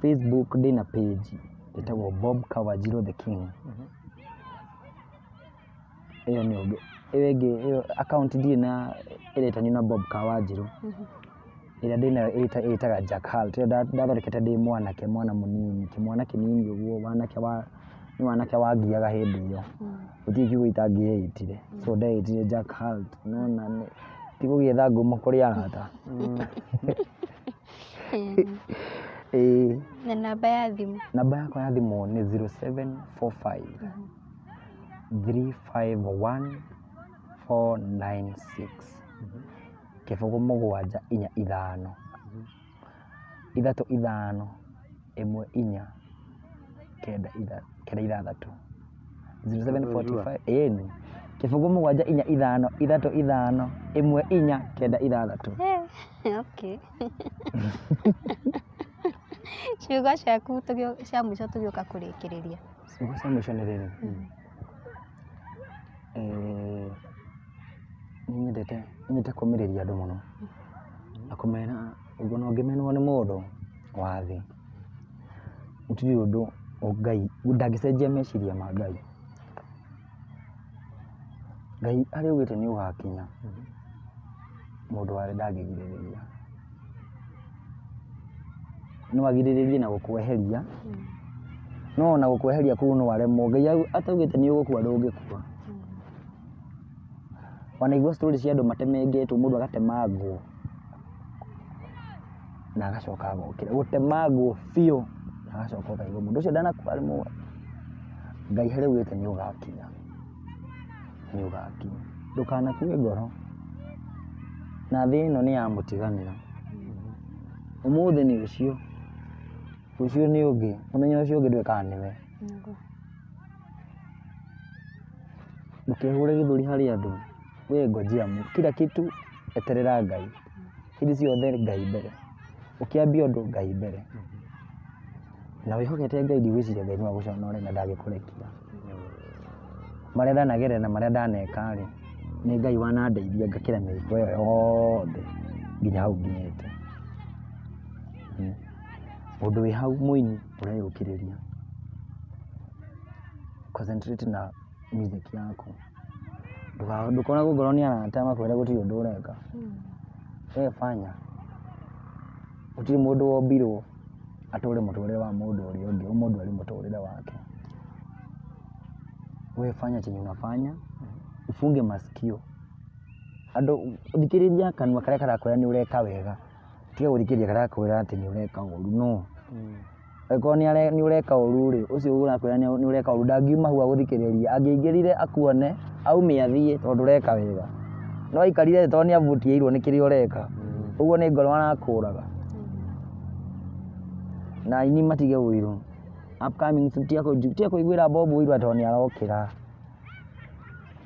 Facebook ndĩna page ĩtagwo Bob Kawanjirũ the King ĩyo nĩ ũngĩ ĩyo account ndĩ na ĩretanio na Bob Kawanjirũ ĩrĩa ndĩna ĩtaga Jack Halt ndathondekete ndĩ mwana mũnini kĩmwana kĩnini ũguo nĩ wanake wangiaga hĩndĩ ĩyo gũtirĩ kiugo itangĩeĩtire so ndeĩtire Jack Halt nona ti gũgĩetha ngumo kũrĩ arata na namba ya thimũ yakwa ya thimũ nĩ 0745 351 496 kĩbũgũ mũgwanja inya ithano ithatũ ithano ĩmwe inya kenda ithathatũ 0745 ĩni kĩbũgũ mũgwanja inya ithano ithatũ ithano ĩmwe inya kenda ithathatũ okay ciugo ciaku cia mũico tũgĩũka kũrĩkĩrĩria ciugo cia mũico nĩ rĩrĩ nyendete kũmĩrĩria andũ mũno na kũmera ũguo no ngĩmenwo nĩ mũndũ wa thĩ gũtirĩ ũndũ Ngai ndangĩcenjia meciria ma Ngai arĩa augĩte nĩ ũgakinya mũndũ warĩ ndangĩgirĩrĩria no agirĩrĩrie na gũkweheria no na gũkweheria kũu no aremwo Ngai ataugĩte nĩ ũgũkua ndũngĩkua wanaigua story cia andũ matemengetwo mũndũ agatemangwo na agacoka agokĩra gũtemangwo biũ na agacoka ũkaigua mũndũ ũcio ndanakua arĩ muoyo Ngai harĩa augĩte nĩ ũgakinya ndũkanakue ngoro na thĩ ĩno nĩ ya mũtiganĩra ũmũthĩ nĩ ũcio nĩ ũngĩ mũthenya ũcio ũngĩ ndwĩkaga nĩwe ndũkehũre gĩthũri harĩ andũ we ngojea kila kitu eterera Ngai hindi ciothe Ngai mbere ukiambia undu Ngai mbere na wihogete Ngai ndigwiciria Ngai no aguconore na ndagikurekia maria ndanagere na maria ndaneka ri ni Ngai wanandeithia ngakira mĩriko ĩyo yothe nginya hau nginyĩte mũndũ wĩ hau mũini ũreyũkĩrĩria concentrate na music yaku ndukona ngoro ni arata makwĩra gũtirĩ ũndũ ũreka wewe fanya gũtirĩ mũndũ wombirwo atũre mũtũrĩre wa mũndũ ũrĩa ũngĩ mũndũ arĩ mũtũrĩre wake wewe fanya chenye unafanya ufunge masikio andu uthikiriria kanwa karia karakwira ni ureka wega tiga guthikiriria karakwira ati ni ureka ũru no eko ni ureka ũru ri ucio urakwira ni ureka ũru ndangiuma hau aguthikiriria angĩingĩrire akuone aume athie tondu ureka wega no aikarire tondu ni avutiirwo ni kiri ureka uguo ni ngoro arakũraga na ini matige ũiru upcoming tia kuiguira bobu ũiru tondu ni arokira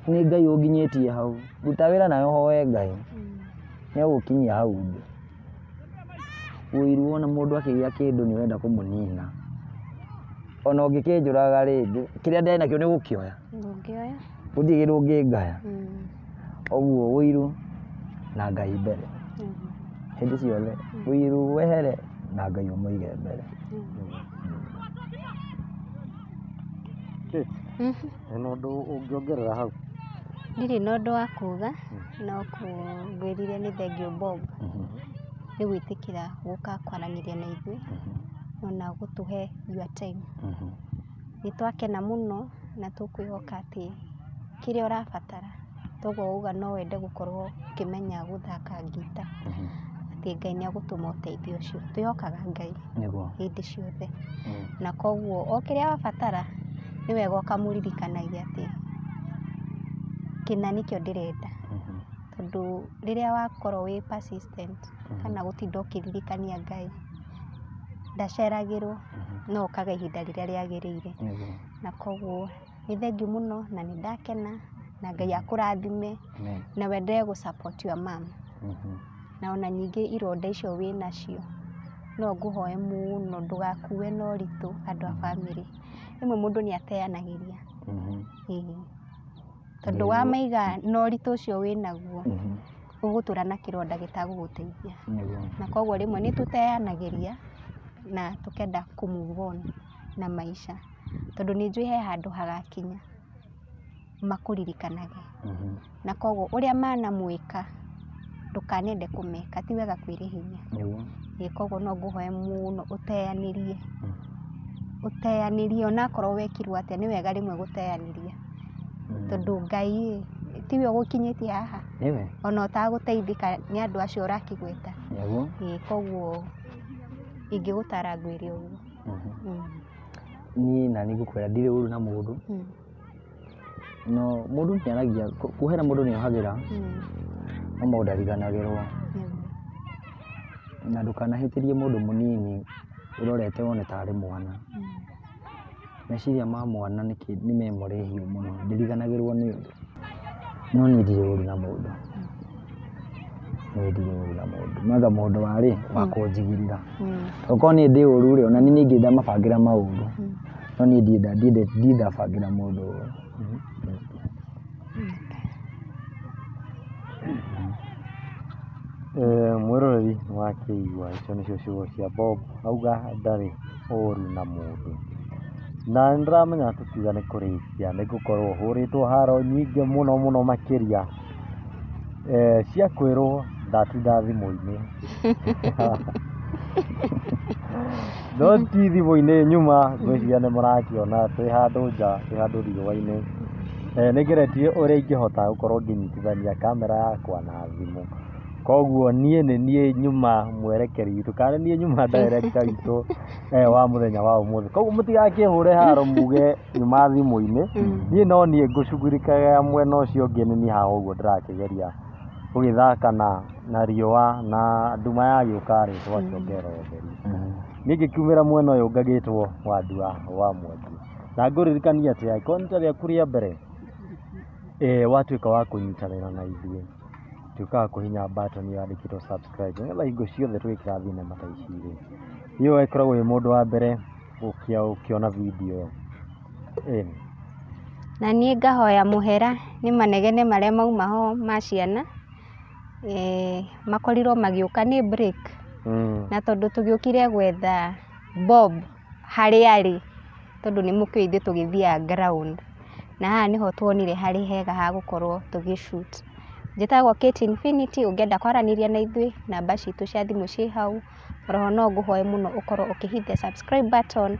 ni Ngai ũnginyĩtie hau ruta wĩra nayo hoe Ngai ni ũgũkinyia hau thĩ ũiru ona mũndũ akĩgĩa kĩndũ ni ũrenda kũmũnina ona ũngĩkĩnjũraga rĩngĩ kĩrĩa ndĩ nakĩo nĩ gũkĩoya gũtirĩ kĩndũ ũngĩngaya ũguo ũiru na Ngai mbere hĩndĩ ciothe ũiru wehere na Ngai ũmũige mbere ena ũndũ ũngĩongerera hau ndirĩ na ũndũ wa kuga no ngwĩrire nĩ thengiũ Bob nĩ gwĩtĩkĩra gũka kwaranĩria na ithuĩ ona gũtũhe your time nĩ twakena mũno na tũkwĩhoka atĩ kĩrĩa ũrabatara toguo uga no wende gũkorwo ũkĩmenya gũthaka ngita atĩ Ngai nĩ agũtũma ũteithio ũcio twĩhokaga Ngai hĩndĩ ciothe na koguo o kĩrĩa wabatara nĩ wega ũkamũririkanagia atĩ kĩna nĩkĩo ndĩrenda tondũ rĩrĩa wakorwo wĩ persistent kana gũtinda ũkĩririkania Ngai ndaceragĩrwo no ũkaga ihinda rĩrĩa rĩagĩrĩire na koguo nĩ thengiũ mũno na nĩ ndakena na Ngai akũrathime na wendere gũ-support your mom na ona nyingĩ ironda icio wĩ nacio no ngũhoe mũno ndũgakue na ũritũ andũ a family rĩmwe mũndũ nĩ ateanagĩria tondũ wamaiga na ũritũ ũcio wĩ naguo ũgũtũra na kĩronda gĩtagũgũteithia na koguo rĩmwe nĩ tũteanagĩria na tũkenda kũ-move on na maisha tondũ nĩ njũĩ he handũ hagakinya makũririkanage na koguo ũrĩa manamwĩka ndũkanende kũmeka ti wega kwĩrĩhĩria koguo no ngũhoe mũno ũteanĩrie onakorwo wekirwo atĩa nĩ wega rĩmwe gũteanĩria tondũ Ngai tiwe ũgũkinyĩtie haha ona ũtagũteithĩka nĩ andũ acio ũrakĩgweta koguo ingĩgũtara ngwĩre ũguo niĩ na nĩ ngũkwĩra ndirĩ ũru na mũndũ no mũndũ nĩaragia kuhera mũndũ nĩ ohagĩra no mũndũ ndariganagĩrwo na ndũkanahĩtĩrie mũndũ mũnini ũrorete wone tarĩ mwana meciria ma mwana nĩ memory hiũ mũno ndiriganagĩrwo nĩ ũndũ no niĩ ndirĩ ũru na mũndũ manga mũndũ warĩ wa kũnjigirira okorwo niĩ ndĩ ũru rĩ ona niĩ ningĩ ndamabangĩra maũndũ no niĩ ndindabangĩra mũndũ ũru mwĩroreri wa kĩigua icio nĩcio ciugo cia Bob auga ndarĩ ũru na mũndũ na nĩndĩramenya tũtiga nĩ kũrĩkia nĩ gũkorwo hũrĩtwo haro nyingĩ mũno makĩria cia kwĩrwo ndatinda thimũ-inĩ no ti thimũ-inĩ nyuma ngwĩciria nĩ mũrakĩona twĩ handũ nja twĩ handũ riũa-inĩ nĩngeretie ũrĩa ingĩhota gũkorwo ngĩnyitithania kamera yakwa na thimũ koguo niĩ nyuma mwerekeri witũ kana niĩ nyuma director witũ wa mũthenya wa ũmũthĩ koguo mũtigakĩhũre haro muge nyuma thimũ-inĩ niĩ no niĩ ngũcugurikaga mwena ũcio ũngĩ nĩ niĩ haha ũguo ndĩrakĩgeria gũgĩthaka na riũa na nduma yagĩũka rĩ twakĩongerera ũtheri niĩ ngĩkiumĩra mwena ũyũ ngagĩtwo Wandua wa Mwangi na ngũririkania atĩ angĩkorwo nĩ ta rĩaku rĩa mbere watuĩka wa kũnyitanĩra na ithuĩ tukaga kuhinya button yandikitwo subscribe ngetha hingo ciothe twikira thinema ta ici rĩ iyo ikoragwo ĩ mũndũ wa mbere ukiona video ĩyo na niĩ ngahoya mũhera nĩ manegene marĩa mauma ho ma ciana makorirwo magĩũka nĩ break na tondũ tũgĩũkire gwetha Bob harĩa arĩ tondũ nĩ mũkĩo ithuĩ tũgĩthiaga ground na haha nĩho tuonire harĩ hega ha gũkorwo tũgĩ-shoot. Njĩtagwo Kate Infinity, ũngĩenda kwaranĩria na ithuĩ namba citũ cia thimũ ciĩ hau. Oroho no ngũhoe mũno ũkorwo ũkĩhit the subscribe button